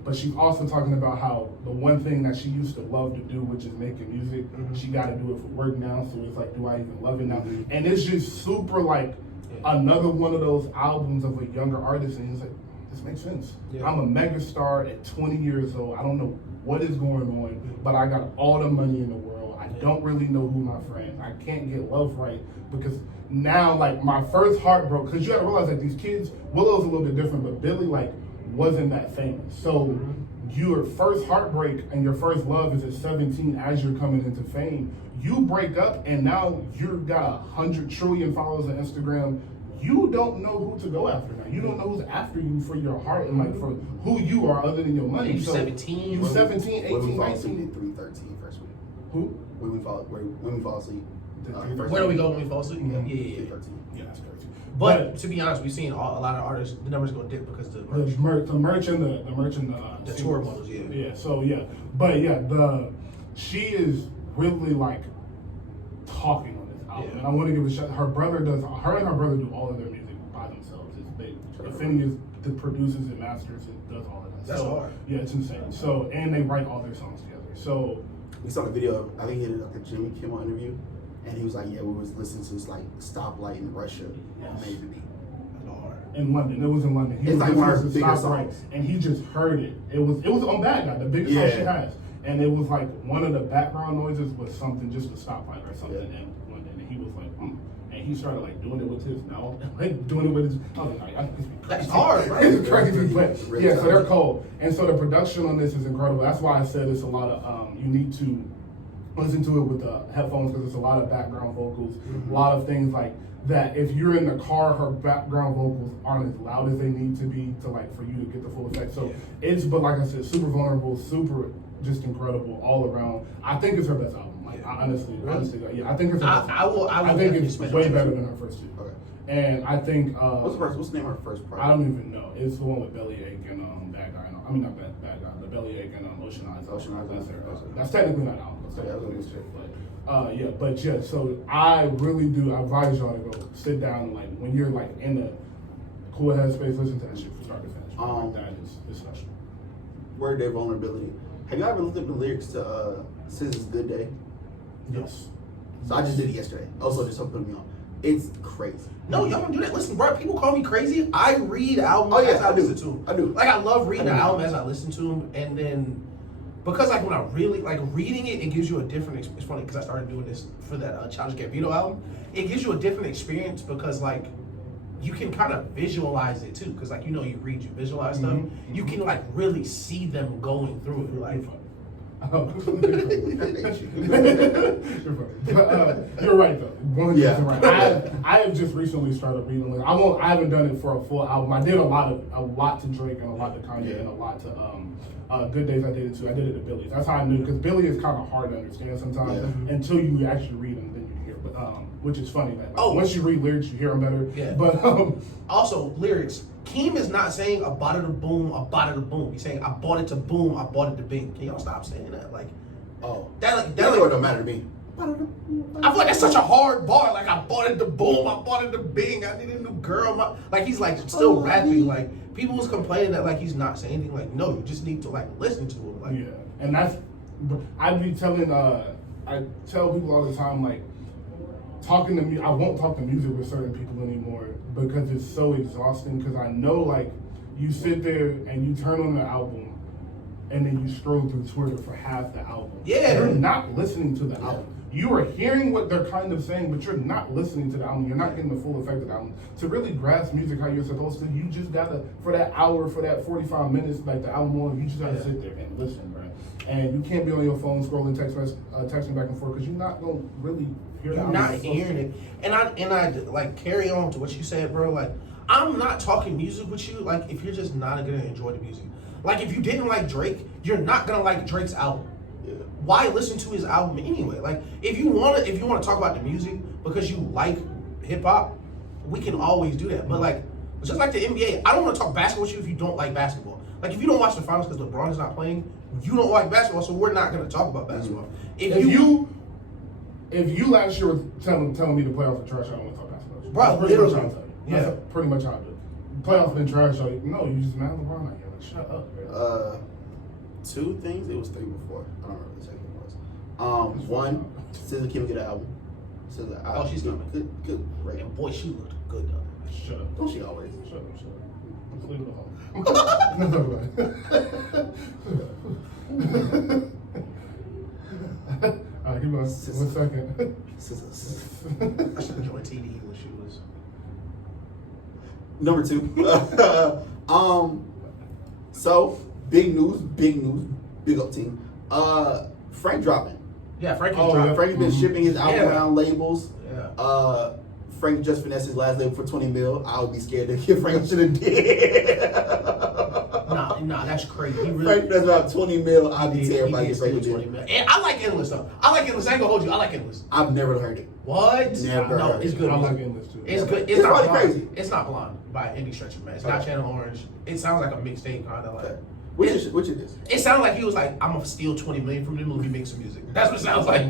But she's also talking about how the one thing that she used to love to do, which is making music, she got to do it for work now. So it's like, do I even love it now? And it's just super like another one of those albums of a younger artist, and it's like, this makes sense. Yeah. I'm a mega star at 20 years old. I don't know what is going on, but I got all the money in the world. I don't really know who my friends. I can't get love right because now, like, my first heart broke. Because you got to realize that these kids, Willow's a little bit different, but Billy, like, wasn't that famous. So your first heartbreak and your first love is at 17 as you're coming into fame. You break up and now you've got 100 trillion followers on Instagram. You don't know who to go after now. You don't know who's after you for your heart and like for who you are other than your money. You So 17? You 17, When we 18, fall asleep 19. at 3:13 first week. Who? When we fall asleep. First Where do we week. go when we fall asleep? Yeah. 3:13. Yeah, that's crazy. But to be honest, we've seen a lot of artists, the numbers go dip because the merch. The merch and the The tour models, yeah. Yeah. So yeah, but yeah, she is really like talking on this album, Yeah. and I want to give a shout. Her and her brother do all of their music by themselves. Phineas produces and masters and does all of that. That's hard. Yeah, it's insane. So and they write all their songs together. So We saw a video. I think he did like a Jimmy Kimmel interview, and he was like, "Yeah, we was listening to this like Stoplight in Russia on Made to Be." That's hard. in London, it was in London. He It's was like one of her listening to bigger Stop Right, songs. and he just heard it. It was on Bad Guy, the biggest song she has. And it was like one of the background noises was something, just a stoplight or something in London. And he was like, And he started like doing it with his mouth, like doing it with his. I was like, That's hard, bro. It's crazy, but really yeah. So they're talented. cold, and so the production on this is incredible. That's why I said it's a lot of. You need to listen to it with the headphones because it's a lot of background vocals, a lot of things like that. If you're in the car, her background vocals aren't as loud as they need to be to like for you to get the full effect. So it's, but like I said, super vulnerable, super just incredible all around. I think it's her best album. Like honestly, yeah, I think it's her best album. I will think it's definitely way spend better it. than her first two. Okay. And I think What's the name of her first project? I don't even know. It's the one with Bellyache and Bad Guy. I mean not Bad Guy, the Bellyache and Ocean Eyes. Ocean Eyes. That's her. That's technically not an album. That's Yeah, I was technically gonna a shit. But yeah. So I really do advise y'all to go sit down and like when you're like in a cool headspace, listen to that shit from start to finish. Like, that is special. Word Day Vulnerability. Have you ever looked at the lyrics to SZA's Good Day? Yes. So I just did it yesterday. Also, just put me on. It's crazy. No, y'all don't do that. Listen, bro, people call me crazy. I read albums as I listen to them. I do. Like, I love reading the album as I listen to them. And then, because, like, when I really, like, reading it, it gives you a different, it's funny, because I started doing this for that Childish Gambino album. It gives you a different experience because, like, you can kind of visualize it, too. Because, like, you read, you visualize stuff. You can, like, really see them going through it. Like, You're right though. 100% right. I have just recently started reading. I haven't done it for a full album. I did a lot to Drake and a lot to Kanye and a lot to Good Days. I did it too. I did it to Billy. That's how I knew because Billy is kind of hard to understand sometimes until you actually read them, then you hear. But which is funny that once you read lyrics, you hear them better. Yeah. But also lyrics. Keem is not saying I bought it to boom, I bought it to boom. He's saying I bought it to boom, I bought it to bing. Can y'all stop saying that? Like, that don't matter to me. I feel like that's such a hard bar. Like, I bought it to boom, I bought it to bing. I need a new girl. Like, he's like still rapping. Like, people was complaining that like he's not saying anything. Like, no, you just need to like listen to him. Like, yeah, and that's I tell people all the time like. Talking to me, I won't talk to music with certain people anymore because it's so exhausting. Because I know, like, you sit there and you turn on the album, and then you scroll through Twitter for half the album. Yeah. You're not listening to the album. You are hearing what they're kind of saying, but you're not listening to the album. You're not getting the full effect of the album. To really grasp music how you're supposed to, you just gotta, for that hour, for that 45 minutes, like the album on, you just gotta sit there and listen, bro. And you can't be on your phone scrolling, texting back and forth, because you're not gonna really hear the You're album. not hearing it. And I like carry on to what you said, bro. Like, I'm not talking music with you, like, if you're just not gonna enjoy the music. Like, if you didn't like Drake, you're not gonna like Drake's album. Yeah. Why listen to his album anyway? Like, if you wanna talk about the music because you like hip hop, we can always do that. But like, just like the NBA, I don't want to talk basketball with you if you don't like basketball. Like, if you don't watch the finals because LeBron is not playing, you don't like basketball, so we're not gonna talk about basketball. If you last year were telling me the playoffs are trash, I don't want to talk basketball. Bro, That's pretty literally. much how I tell you. That's pretty much how I do it. Playoffs been trash, so no, you just mad at LeBron out here. Like, shut up, bro. 2 things. It was 3 before. I don't remember the second one was. One, SZA can't get an album. SZA, Oh, she's coming. Good. Right. And boy, she looked good though. Shut up. Don't she always? Shut up. Let's leave it alone. Alright, give me 1 second. SZA. I should have joined TD when she was. Number 2. So big news, big up team. Frank dropping. Yeah, Frank is Oh, dropping. yeah. Frank's been shipping his album Yeah. around labels. Yeah. Frank just finessed his last label for 20 mil. I would be scared to get Frank should have did. Nah, that's crazy. He Frank really. does about 20 mil. I'd be He terrified did if Frank steal did. 20 million. And I like Endless though. I like Endless. I ain't gonna hold you. I like Endless. I've never heard it. What? Never No, heard it's it. good. I music. like Endless too. It's good. It's not probably blonde. crazy. It's not blonde by any stretch of man. It's not Okay. Channel Orange. It sounds like a mixtape kind of like. Okay. Which is this? It sounded like he was like, I'm gonna steal 20 million from them. Let me make some music. That's what it sounds like.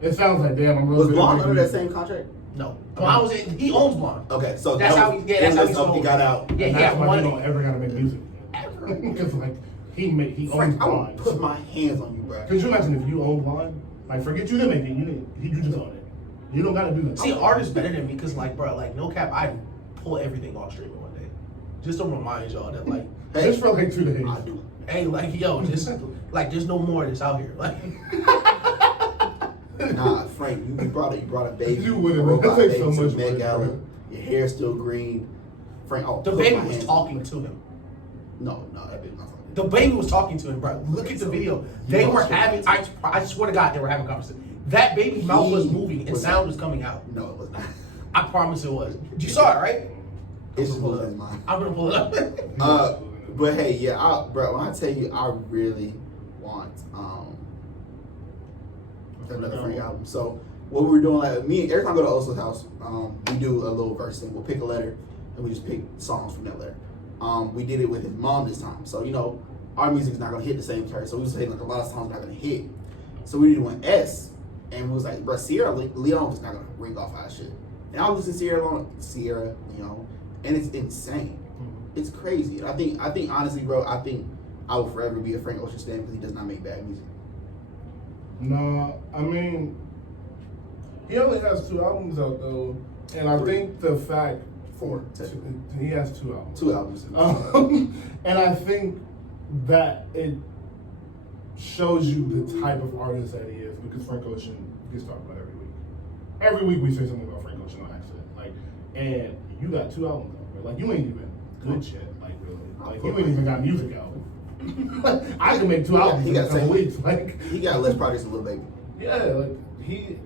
It sounds like, damn, I'm really Was good at Blonde making under that music. same contract? No, Blonde was in, he owns Blonde. Okay, so That's how he. Yeah, that's how he he got out. Yeah, And he that's had why one. you don't ever gotta make music. Ever. Because like he owns Frank, I will Blonde. put my hands on you, bro. Could you imagine if you own Blonde? Like, forget you to make it. You just own it. You don't gotta do that. See, art is better than me because, like, bro, like, no cap, I pull everything off streaming one day. Just to remind y'all that, like, Hey, Just for like 2 days. I do. hey, like, yo, just like, there's no more of this out here. Like, Nah, Frank, you brought a baby. You wouldn't. a robot That takes baby so to much Met work, Gala. bro. Your hair's still green. Frank, the put baby my was hands- talking to him. No, that baby not talking. The baby was talking to him, bro. Look at the video. They were having. I swear to God, they were having conversation. That baby's mouth was moving and sound was coming out. No, it was not. I promise it was. You saw it, right? It's just losing his mind. I'm gonna pull it up. But hey, yeah, bro. When I tell you, I really want another Frank album. So what we were doing, like me, every time I go to Oso's house, we do a little verse thing. We'll pick a letter and we just pick songs from that letter. We did it with his mom this time. So you know, our music is not gonna hit the same chart. So we was saying like a lot of songs not gonna hit. So we did one S, and we was like, bro, Sierra Leone is not gonna ring off our shit. And I was listening to Sierra Leone, and it's insane. It's crazy. And I think honestly, bro, I think I will forever be a Frank Ocean stan because he does not make bad music. No, I mean, he only has 2 albums out though, and I think the fact 4. he has 2 albums. 2 albums. And I think that it shows you the type of artist that he is because Frank Ocean gets talked about every week. Every week we say something about Frank Ocean on accident. Like, and you got 2 albums out, bro. Like, you ain't even good yet. Like, really. Like, you ain't even got music out. I can make 2 albums in a couple weeks. Like, he got less projects than Lil Baby. yeah, like he's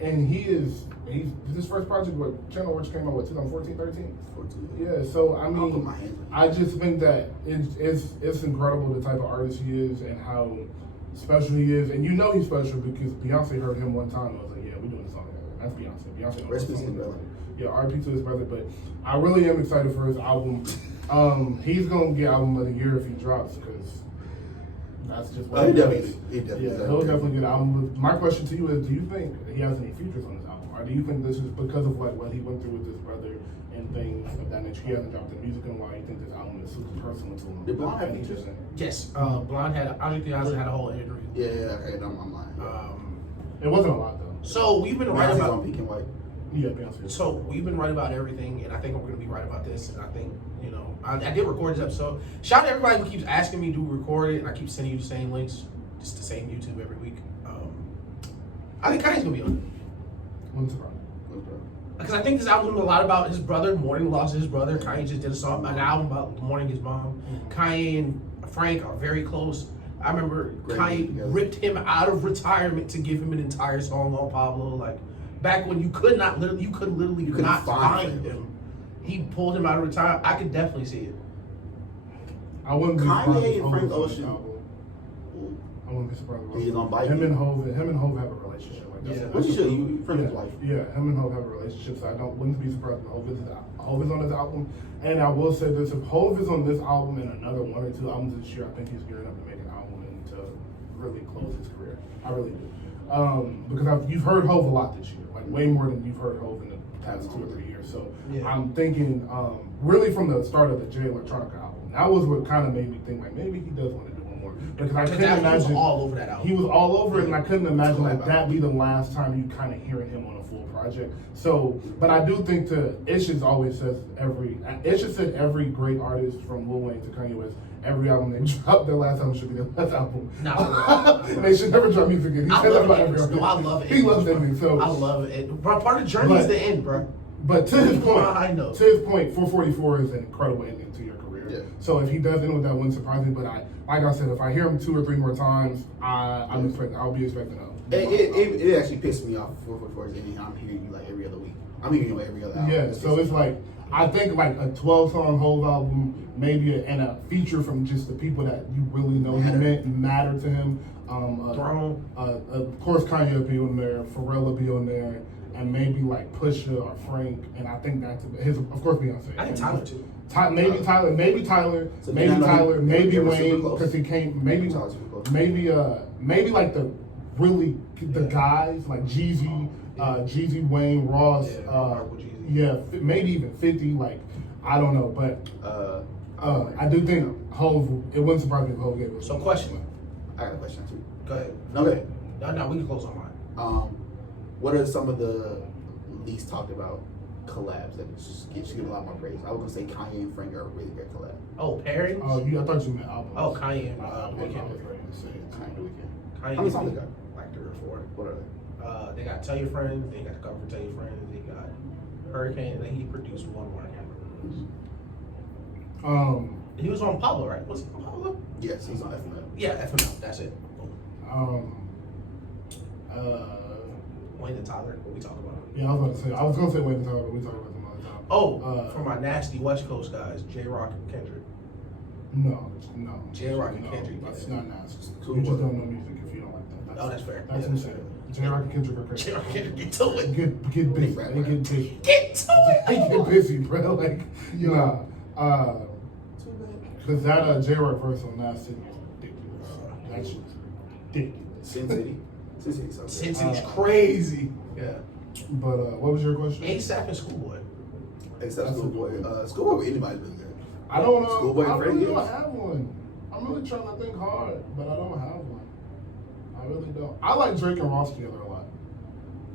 his first project. What Channel Orange came out? What 2014, 13? 14. Yeah. So I I'll put mean, my hands on I just think that it's incredible the type of artist he is and how special he is. And you know he's special because Beyonce heard him one time and was like, yeah, we're doing a song together. That's Beyonce. Beyonce knows Rest the in song peace, brother. Yeah, R.I.P. to his brother. But I really am excited for his album. He's gonna get album of the year if he drops because that's just what He he does. definitely Yeah, he'll definitely get an album. But my question to you is, do you think he has any features on this album? Or do you think this is because of like what he went through with his brother and things of that nature? He hasn't dropped the music in a while. You think this album is super personal to him? Did Blonde have And he features? doesn't- Yes, Blonde had. Andre 3000 had a whole interview. Yeah, okay, I'm lying. It wasn't a lot though. So we've been right Beyonce's about. on Pink and White. Yeah, Beyonce. So we've been right about everything, and I think we're gonna be right about this. And I think, you know, I did record this episode. Shout out to everybody who keeps asking me to record it, and I keep sending you the same links, just the same YouTube every week. I think Kanye's gonna be on it. When's the problem? Because I think this album's gonna be a lot about his brother, mourning the loss of his brother. Kanye just did an album about mourning his mom. Kanye and Frank are very close. I remember Kanye ripped him out of retirement to give him an entire song on Pablo. Like back when you could literally not find him. He pulled him out of retirement. I could definitely see it. I wouldn't be surprised Kanye if and Frank Hov was on Ocean. the album. I wouldn't be surprised. He's gonna bite him you. and Hov have a relationship. Like Yeah. that's What you should you friend yeah, his wife? yeah, him and Hov have a relationship, so I wouldn't be surprised if Hov is on this album. And I will say this: if Hov is on this album and another 1 or 2 albums this year, I think he's gearing up to make an album and to really close his career. I really do, because you've heard Hov a lot this year, like way more than you've heard Hov in the past 2 or 3 years. So Yeah. I'm thinking, really from the start of the Jay Electronica album, that was what kind of made me think like maybe he does want to do one more, because I couldn't He was imagine. all over that album. He was all over it, and I couldn't imagine like Right. that be the last time you kind of hearing him on a full project. So, but I do think Ish's always says Ish has said every great artist from Lil Wayne to Kanye West, every album they drop, their last album should be their last album. No. They should never drop music again. He I said that love about it. every album. No, I love it. He loves ending. So I love it. Bro, part of the journey is the end, bro. But to his point, I know. 444 is an incredible ending to your career. Yeah. So if he does end with that, wouldn't surprise me. But like I said, if I hear him 2 or 3 more times, I'll be expecting It actually pissed me off. 444 is ending. I'm hearing you like every other week. I'm hearing you every other album. Yeah, so it's like I think like a 12-song Hov album, maybe and a feature from just the people that you really know matter to him. Throne. Of course, Kanye will be on there, Pharrell will be on there, and maybe like Pusha or Frank, and I think that's of course Beyonce. I think Tyler too. Maybe Tyler, So maybe they were super Wayne, close. because he came. Maybe Tyler's super close. maybe like the guys like Jeezy, Wayne, Ross. Maybe even 50. Like I don't know, but I do think Hov. It wouldn't surprise me if Hov gave it. So question. I got a question too. Go ahead. Okay. No, we can close on mine. What are some of the least talked about collabs that should get a lot more praise? I was gonna say Kanye and Frank are a really great collab. Oh, pairings? I thought you meant albums. Oh, Kanye and Weeknd. Weeknd. Kanye and Weeknd. Kanye How many songs they got? like 3 or 4. What are they? They got Tell Your Friends, they got the cover for Tell Your Friends, they got Hurricane, and then he produced one more. I can't remember. He was on Pablo, right? Was he on Pablo? Yes, he's on FML. Yeah, FML, that's it. Wayne and Tyler, what we talking about? Yeah, I was gonna say Wayne and Tyler, but we talked about them all the time. Oh, for my nasty West Coast guys, J-Rock and Kendrick. No. J-Rock and Kendrick. That's not nasty. Cool. You just don't know music if you don't like that. Oh, that's fair. That's Yeah, that's insane. J-Rock and Kendrick are crazy. J-Rock and Kendrick, get to it. Get busy. They get busy. Get to it. They get busy, bro. Like, because that J-Rock verse on Nasty is ridiculous. That shit's ridiculous. Sin City. Sin City's okay. Sin City's crazy. Yeah. But what was your question? ASAP and Schoolboy. Except Schoolboy. Schoolboy with anybody's really good. I don't know. Schoolboy I and really Freddie don't Gibbs. have one. I'm really trying to think hard, but I don't have one. I really don't. I like Drake and Ross together a lot.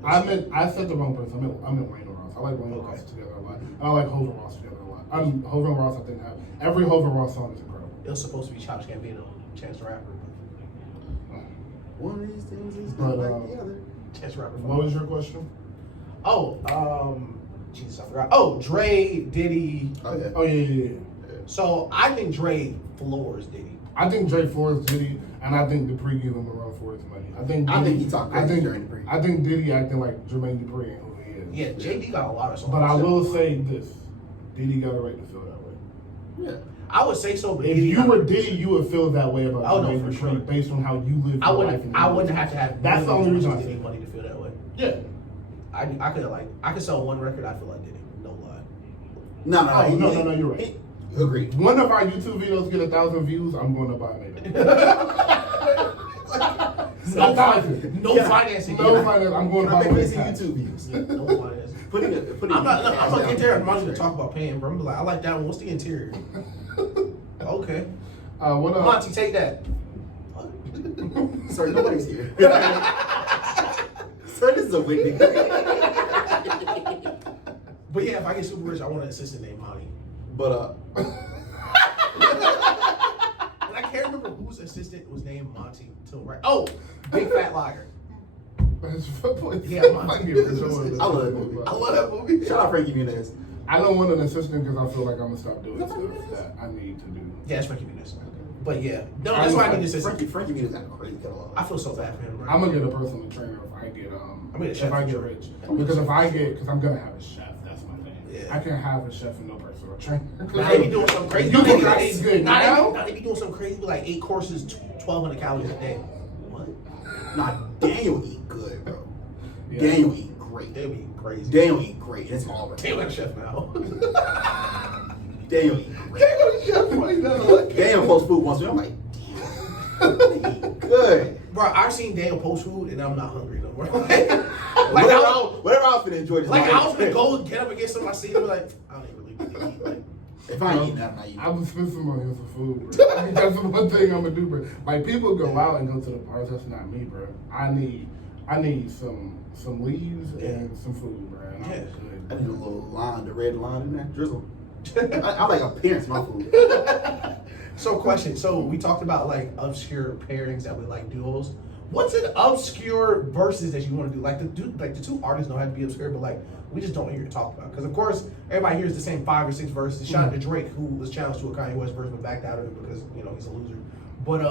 I said the wrong person. I meant Wayne and Ross. I like Wayne and Ross together a lot. And I like Hov and Ross together a lot. Hov and Ross, I think, have every Hov and Ross song is incredible. It was supposed to be Childish Gambino, Chance the Rapper. One of these things is But, not like the other. Chance the Rapper. What was your question? Oh, Jesus, I forgot. Oh, Dre, Diddy. Oh yeah. Oh yeah. So I think Dre floors Diddy. I think Drake floors Diddy, and I think Dupree give him a run for his money. I think he talked crazy during Dupree. I think Diddy acting like Jermaine Dupri and who he is. Yeah, JD got a lot of songs. But I will say this: Diddy got a right to feel that way. Yeah. I would say so, but If you were Diddy, you would feel that way about Oh, no, Jermaine for Dupri sure. based on how you live I your life. wouldn't have to have. That's the only reason I Diddy say money to feel that way. Yeah. I could sell one record. I feel like Diddy. No lie. No, you're right. Agreed. One of our YouTube videos get 1,000 views, I'm going to buy it. No financing. No finance. I'm going to buy I'm it. making YouTube views. Yeah, no financing. Putting I'm not get there. I'm not going to talk about paying, bro. I'm like, I like that one. What's the interior? Okay. What Monty, take that. Sorry, nobody's here. Sir, this is a wig. But yeah, if I get super rich, I want an assistant named Monty. But And I can't remember whose assistant was named Monty till right. Oh, Big Fat Liar. Yeah, Monty. I love that movie. I love that movie. Shout out Frankie Muniz. I don't want an assistant because I feel like I'm gonna stop doing stuff that I need to do. Yeah, it's Frankie Muniz. But yeah, no, that's why I need an assistant. Frankie Muniz got a crazy catalog. I feel so bad for him. Bro. I'm gonna get a personal trainer if I get chef if I for get sure. rich. Because if I get, because I'm gonna have a chef. That's my thing. Yeah. I can't have a chef and no personal trainer. Now they be doing something crazy. You think that's good now? Now they be doing something crazy with like 8 courses, 1,200 calories a day. What? Nah, Daniel eat good, bro. Yeah. Daniel eat great. They be crazy. Daniel eat great. It's all right. Daniel got a chef now. Daniel eat great. Daniel got a chef right now. Daniel post food once. I'm like, damn, they eat good. Bro, I've seen Daniel post food and I'm not hungry no more. Whatever I was finna enjoy this. Like I was gonna go get up and get something I see and be like, I don't even really eat. Like, if I ain't eating that, I'm not eating. I'm spend some money on some food, bro. I mean, that's the one thing I'm gonna do, bro. Like people go out and go to the bars. That's not me, bro. I need some leaves and some food, bro. And I'm good. I need a little line, the red line in there, drizzle. I like appearance, my food. So question. So we talked about like obscure pairings that we like duos. What's an obscure verses that you want to do? Like the two artists know how to be obscure, but like we just don't hear it talked about. Because of course everybody hears the same 5 or 6 verses. Shout out to Drake who was challenged to a Kanye West verse but backed out of it because he's a loser. But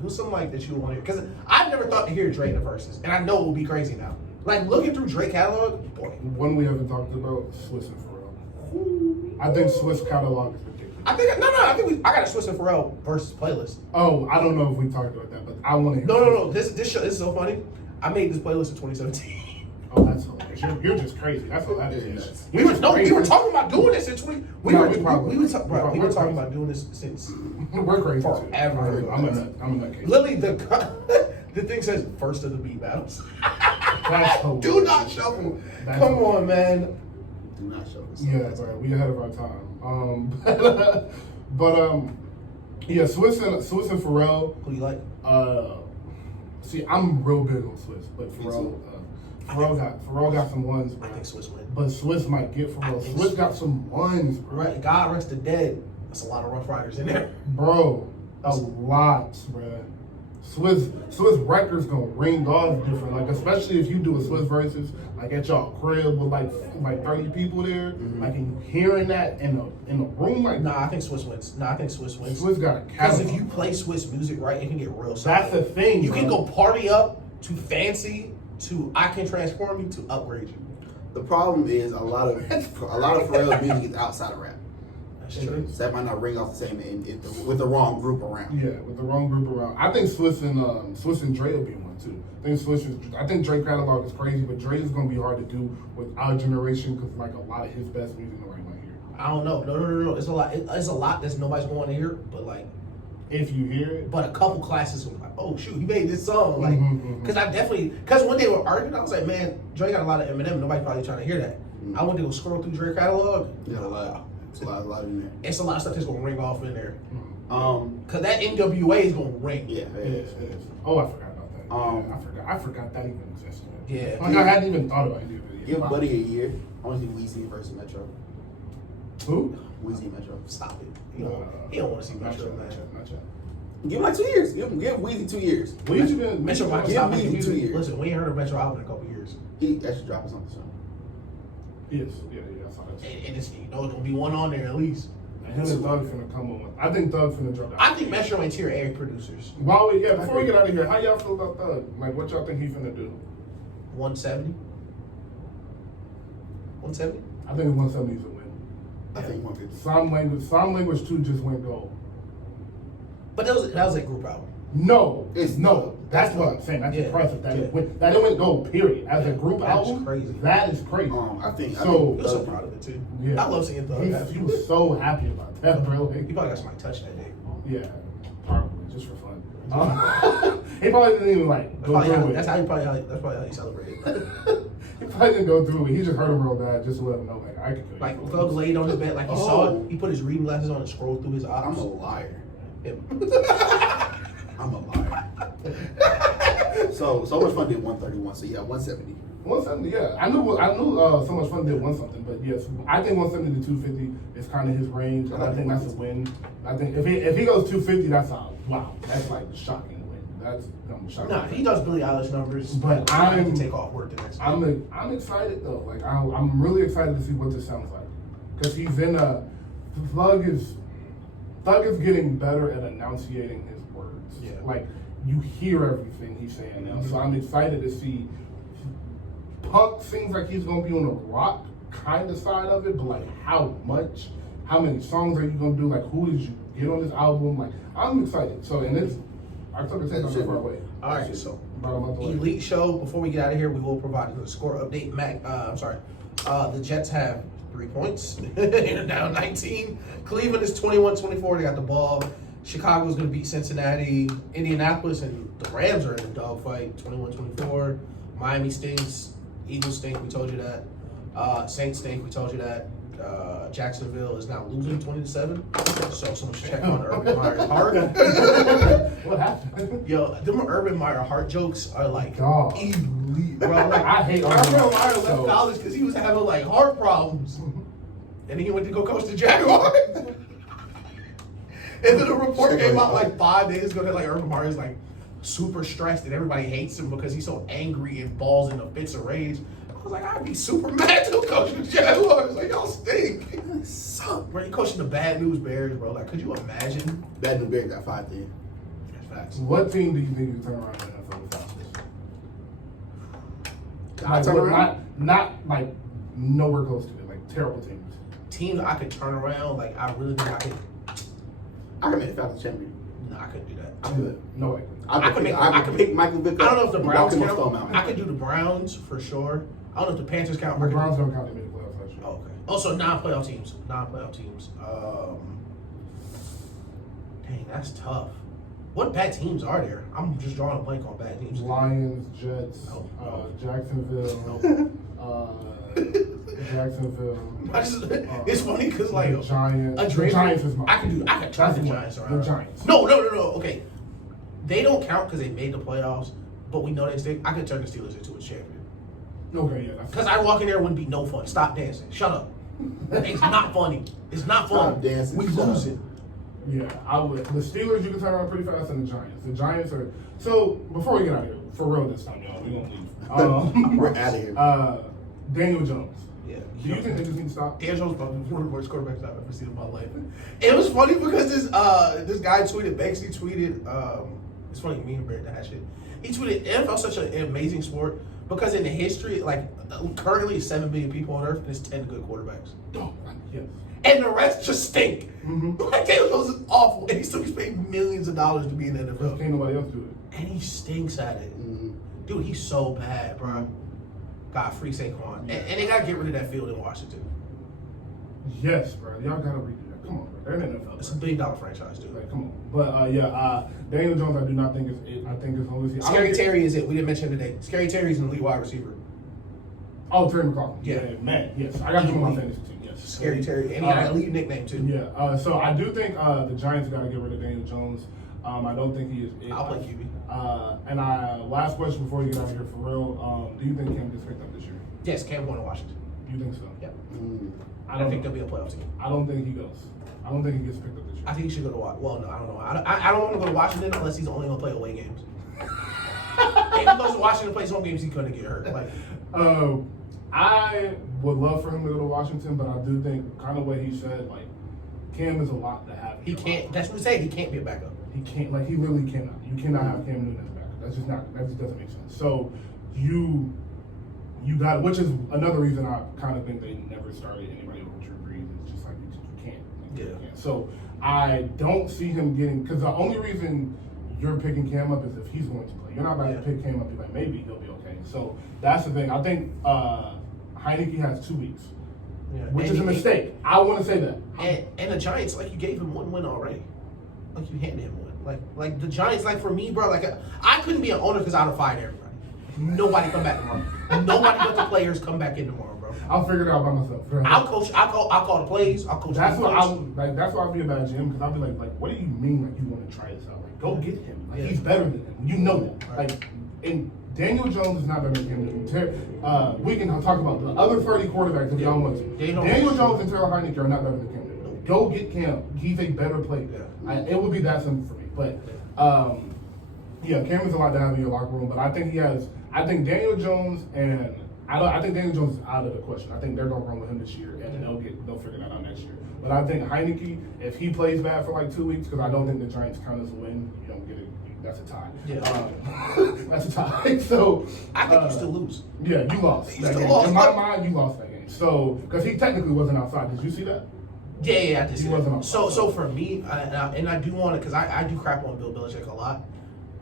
who's something like that you want to hear? Because I've never thought to hear Drake in the verses, and I know it will be crazy now. Like looking through Drake catalog, boy. One we haven't talked about, Swiss and Pharrell. I think Swiss catalog is ridiculous. I got a Swiss and Pharrell versus playlist. Oh, I don't know if we talked about that, but I want to hear. No. This is so funny. I made this playlist in 2017. Oh, that's hilarious. You're just crazy. That's what that is. We were talking about doing this in 20. We were talking crazy. about doing this since We're crazy too. forever. I'm a nut case. Literally the thing says first of the beat battles. That's hilarious. Do not shuffle. That's Come hilarious. on, man. Do not show this. Yeah, bro, we ahead of our time. Yeah, Swiss and Pharrell. Who you like? See, I'm real big on Swiss, but Pharrell got some ones, bro. I think Swiss win. But Swiss might get Pharrell. Swiss got some ones, bro. Right. God rest the dead. That's a lot of Rough Riders in there. Bro, a lot, bro. Swiss records gonna ring off different, like especially if you do a Swiss versus like at y'all crib with like 30 people there, like and hearing that in a room like Nah, I think Swiss wins. Swiss got a Because if catalog. you play Swiss music right, it can get real. That's the thing. You can bro. go party up to fancy to I can transform you to upgrade you. The problem is a lot of Pharrell's music is outside of rap. That's true. So that might not ring off the same with the wrong group around. Yeah, with the wrong group around. I think Swiss and Dre will be one too. I think Drake catalog is crazy, but Dre is gonna be hard to do with our generation because like a lot of his best music nobody want to hear. I don't know. No. It's a lot. It's a lot that nobody's going to hear. But like, If you hear it, but a couple classes were like, oh shoot, he made this song. Like, Mhm, because when they were arguing, I was like, man, Dre got a lot of Eminem. Nobody probably trying to hear that. I went to go scroll through Dre catalog. Yeah, a lot. It's a lot in there. It's a lot of stuff that's gonna ring off in there. mm-hmm. Cause that NWA is gonna ring. Yeah, It is. Oh, I forgot about that. Um, I forgot that even existed. Yeah. Like I hadn't even thought about it. Give Buddy a year. I want to see Weezy versus Metro. Who? Weezy Metro. Stop it. He don't want to see Metro, man. Not yet. Give him like 2 years. Give Weezy 2 years. Weezy been Metro might Give stop me making 2 music. years. Listen, we ain't heard of Metro album in a couple years. He actually dropping something soon. Yes, yeah, I saw that. Too. And it's gonna be one on there at least. And him and Thug finna come on. I think Thug finna drop that. I think Metro and Tier A producers. Before we get out of here, how y'all feel about Thug? Like, what y'all think he finna do? 170. 170. I think 170 is a win. I think 150. Sign Language 2 just went gold. But that was a group album. No, It's no. That's that's what not- I'm saying. That's yeah, impressive. That yeah. it went gold. Period. As a group That's album, crazy. that is crazy. I think So- He was so proud of it too. Yeah. I love seeing Thug. He was so happy about that, bro. He probably got somebody touch that day. Yeah, probably just for fun. He probably didn't even like go through it. That's probably how he celebrated. He probably didn't go through it. He just heard him real bad, just to let him know, like I could kill you. Like Thug laid on his bed, like he saw it. He put his reading glasses on and scrolled through his I'm ops. a liar. Yeah. I'm a liar. So much fun did 131. So yeah, 170. 170, yeah. I knew So Much Fun did 1 something, but yes, I think 170 to 250 is kind of his range, and I think that's a win. I think if he goes 250, that's wow. That's like shocking win. That's shocking. Nah, he does Billie Eilish numbers, but I have to take off work the next day. I'm excited though. Like I'm really excited to see what this sounds like, because he's in a Thug is getting better at enunciating his words. Yeah. Like you hear everything he's saying now, so I'm excited to see. Punk seems like he's gonna be on the rock kind of side of it, but like how much, how many songs are you gonna do? Like who did you get on this album? Like I'm excited. So and it's October 10th, not far away. All right, so About a month away. Elite Show. Before we get out of here, we will provide a score update. The Jets have 3 points. They're down 19. Cleveland is 21-24. They got the ball. Chicago's going to beat Cincinnati. Indianapolis and the Rams are in a dogfight, 21-24. Miami stinks. Eagles stink. We told you that. Saints stink. We told you that. Jacksonville is now losing 20-7. So someone should check on Urban Meyer's heart. What happened? Yo, them Urban Meyer heart jokes are like Dog. elite, bro. Like, I hate Urban Urban Meyer Meyer, left so- college because he was having like heart problems, and then he went to go coach the Jaguars. And then the report came out like 5 days ago that like Urban Meyer is like super stressed and everybody hates him because he's so angry and balls into fits of rage. I was like, I'd be super mad to coach the Jaguars. Like, y'all stink. Suck. Bro, you coaching the Bad News Bears, bro. Like, could you imagine? Bad News Bears got 5 then. That's facts. What team do you think you turn around in the NFL without this? I turn around? Not like nowhere close to it. Like terrible teams. Teams I could turn around, like, I really think I could. I can make the Falcons champion. No, I couldn't do that. I'm good. No way. I could pick Michael Vick I up don't know if the and Browns walk him on Stone count. Mountain. I could do the Browns for sure. I don't know if the Panthers count. The Browns don't count. They made the playoffs last year. Oh, okay. Also, non-playoff teams. Non-playoff teams. Dang, that's tough. What bad teams are there? I'm just drawing a blank on bad teams. Lions, Jets, No. Jacksonville, Jacksonville. It's funny because like the Giants. a The dream. Giants is mine. I could turn That's the the one. Giants around. The Giants. No. Okay, they don't count because they made the playoffs, but we know they stink. I could turn the Steelers into a champion. Okay, yeah. Because I walk in there, it wouldn't be no fun. Stop dancing. Shut up. It's not funny. It's not fun. Stop dancing. We Shut lose up. it. Yeah, I would. The Steelers you can turn around pretty fast, and the Giants. The Giants are. So before we get out of here, for real this time, y'all, we gonna leave. We're out of here. Daniel Jones. Yeah. Do you think they just need to stop? Dan Jones probably one of the worst quarterbacks I've ever seen in my life. It was funny because this guy tweeted, Banksy tweeted, it's funny, me and Barrett that shit. He tweeted, NFL is such an amazing sport because in the history, like currently 7 billion people on earth and there's 10 good quarterbacks. Oh, yes. And the rest just stink. Mm-hmm. Like Daniel Jones is awful and he still gets paid millions of dollars to be in the Because NFL. can't nobody else do it. And he stinks at it. Mhm. Dude, he's so bad, bro. God, free Saquon. And they gotta get rid of that field in Washington. Yes, bro. Y'all gotta redo that. Come on, bro. They're in the NFL. It's a $1 billion franchise, dude. Like, come on. But Daniel Jones, I do not think is it. I think it's only. Scary Terry is it. We didn't mention him today. Scary Terry's an elite wide receiver. Oh, Terry McLaurin. Yeah. man. Yes, I got him on my fantasy team. Yes, Scary Terry. And he got an elite nickname, too. Yeah. So I do think the Giants got to get rid of Daniel Jones. I don't think he is. I'll play QB. And last question before we get out of here for real. Do you think Cam gets picked up this year? Yes, Cam going to Washington. You think so? Yeah. Mm. I don't think they'll be a playoff team. I don't think he goes. I don't think he gets picked up this year. I think he should go to Washington. Well, no, I don't know. I don't want to go to Washington unless he's only going to play away games. If he goes to Washington and plays home games, he's going to get hurt. Like, I would love for him to go to Washington, but I do think kind of what he said, like Cam is a lot to have. he can't. That's what he said. He can't be a backup. He can't. Like he literally cannot. You cannot have Cam Newton as a backup. That's just not. That just doesn't make sense. So you got, which is another reason I kind of think they never started anybody over Drew Brees. It's just like you can't. Like, you can't. So I don't see him getting, because the only reason you're picking Cam up is if he's going to play. You're not about to pick Cam up and be like, maybe he'll be okay. So that's the thing. I think Heineke has 2 weeks, which is a mistake. I want to say that. And the Giants, like, you gave him one win already. Like, you handed him one. Like the Giants, like, for me, bro, like, I couldn't be an owner because I'd have fired everybody. Nobody come back tomorrow. Nobody but the players come back in tomorrow, bro. I'll figure it out by myself. I'll coach. I'll call the plays. I'll coach. That's the what defense. that's why I'll be a bad GM, because I'll be like, what do you mean like you want to try this out? Like, go get him. Like, Yeah. he's better than him. You know that. Right. Like, and Daniel Jones is not better than Cam. We can talk about the other 30 quarterbacks if y'all want to. Daniel Jones and Taylor Heineke are not better than Cam. Go get Cam. He's a better player. Yeah. It would be that simple for me. But yeah, Cam is a lot to have in your locker room. But I think Daniel Jones and I think Daniel Jones is out of the question. I think they're gonna run with him this year, and they'll figure that out next year. But I think Heineke, if he plays bad for like 2 weeks, because I don't think the Giants count as a win, you don't get it. That's a tie. Yeah. That's a tie. So I think you still lose. Yeah, you lost. You That still game. lost. In my mind, you lost that game. So because he technically wasn't outside. Did you see that? Yeah, I did see He that. wasn't So outside. for me, and I do want to, because I do crap on Bill Belichick a lot.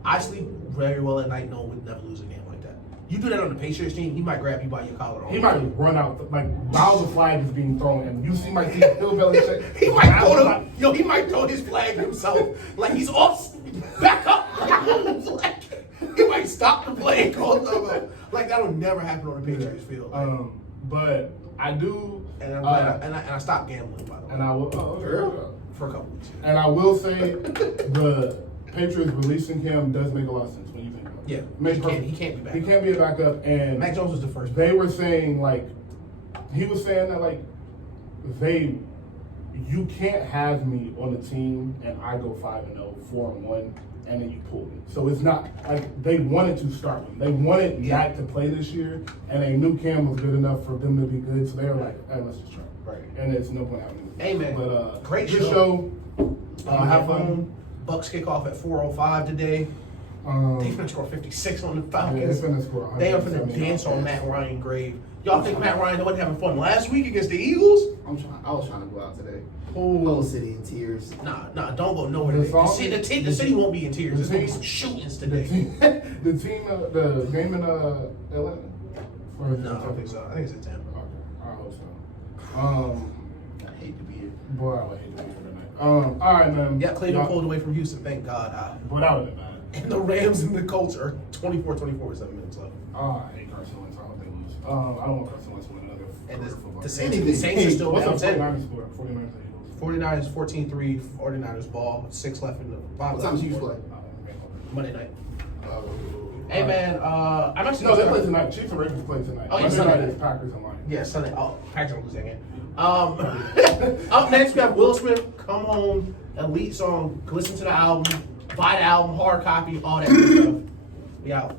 I sleep very well at night knowing we'd never lose a game like that. You do that on the Patriots team, he might grab you by your collar. He might run out like while the flag is being thrown, and you see Bill Belichick. He might throw his flag himself. Like he's off. Back up. Like, he might stop the play and call it. Like that would never happen on the Patriots field. But I do, and I'm glad and I stopped gambling, by the way. and I will For a couple weeks. and I will say the Patriots releasing him does make a lot of sense when you think about it. Yeah, he can't be back. He can't be a backup, and Mac Jones was the first. they were saying like he was saying that like you can't have me on the team and I go 5-0, 4-1, and then you pull me. So it's not like they wanted to start him. They wanted Mac to play this year, and they knew Cam was good enough for them to be good. So they were like, hey, let's just try. Right. And it's no point having. Hey man, But great good show. Have fun. Bucks kick off at 4:05 today. They finna score 56 on the Falcons. Yeah, finna score They are finna dance on Matt Ryan grave. Y'all think Matt Ryan wasn't having fun last week against the Eagles? I was trying to go out today. Oh. Whole city in tears. Nah, don't go nowhere The today. song- The city won't be in tears. the There's gonna be team- some shootings The today. team, the game in Atlanta. Or is it No, I don't think so. I think it's at 10. Okay, I hope so. I hate to be here. Boy, I would hate to be here tonight. All right, man. Yeah, Cleveland Y'all- pulled away from Houston. Thank God. Boy, that would have been bad. And the Rams and the Colts are 24-24 with 7 minutes left. Oh, I hate Carson Wentz. I hope they lose. I don't want Carson Wentz to win another And football the game. Saints are still What's down up, 10. 49ers score? 49ers and Eagles. 49ers 14-3. 49ers ball. 6 left in the 5 What left. time do you play? Monday night. Hey man, I'm actually No, they play tonight. Chiefs and Ravens play tonight. Oh, yeah, Monday Sunday. night is Packers and Lions. Yeah, Sunday. Oh, Packers don't lose that game. Up next, we have Willow Smith, Come Home, Elite Song. Listen to the album, buy the album, hard copy, all that good stuff. We out.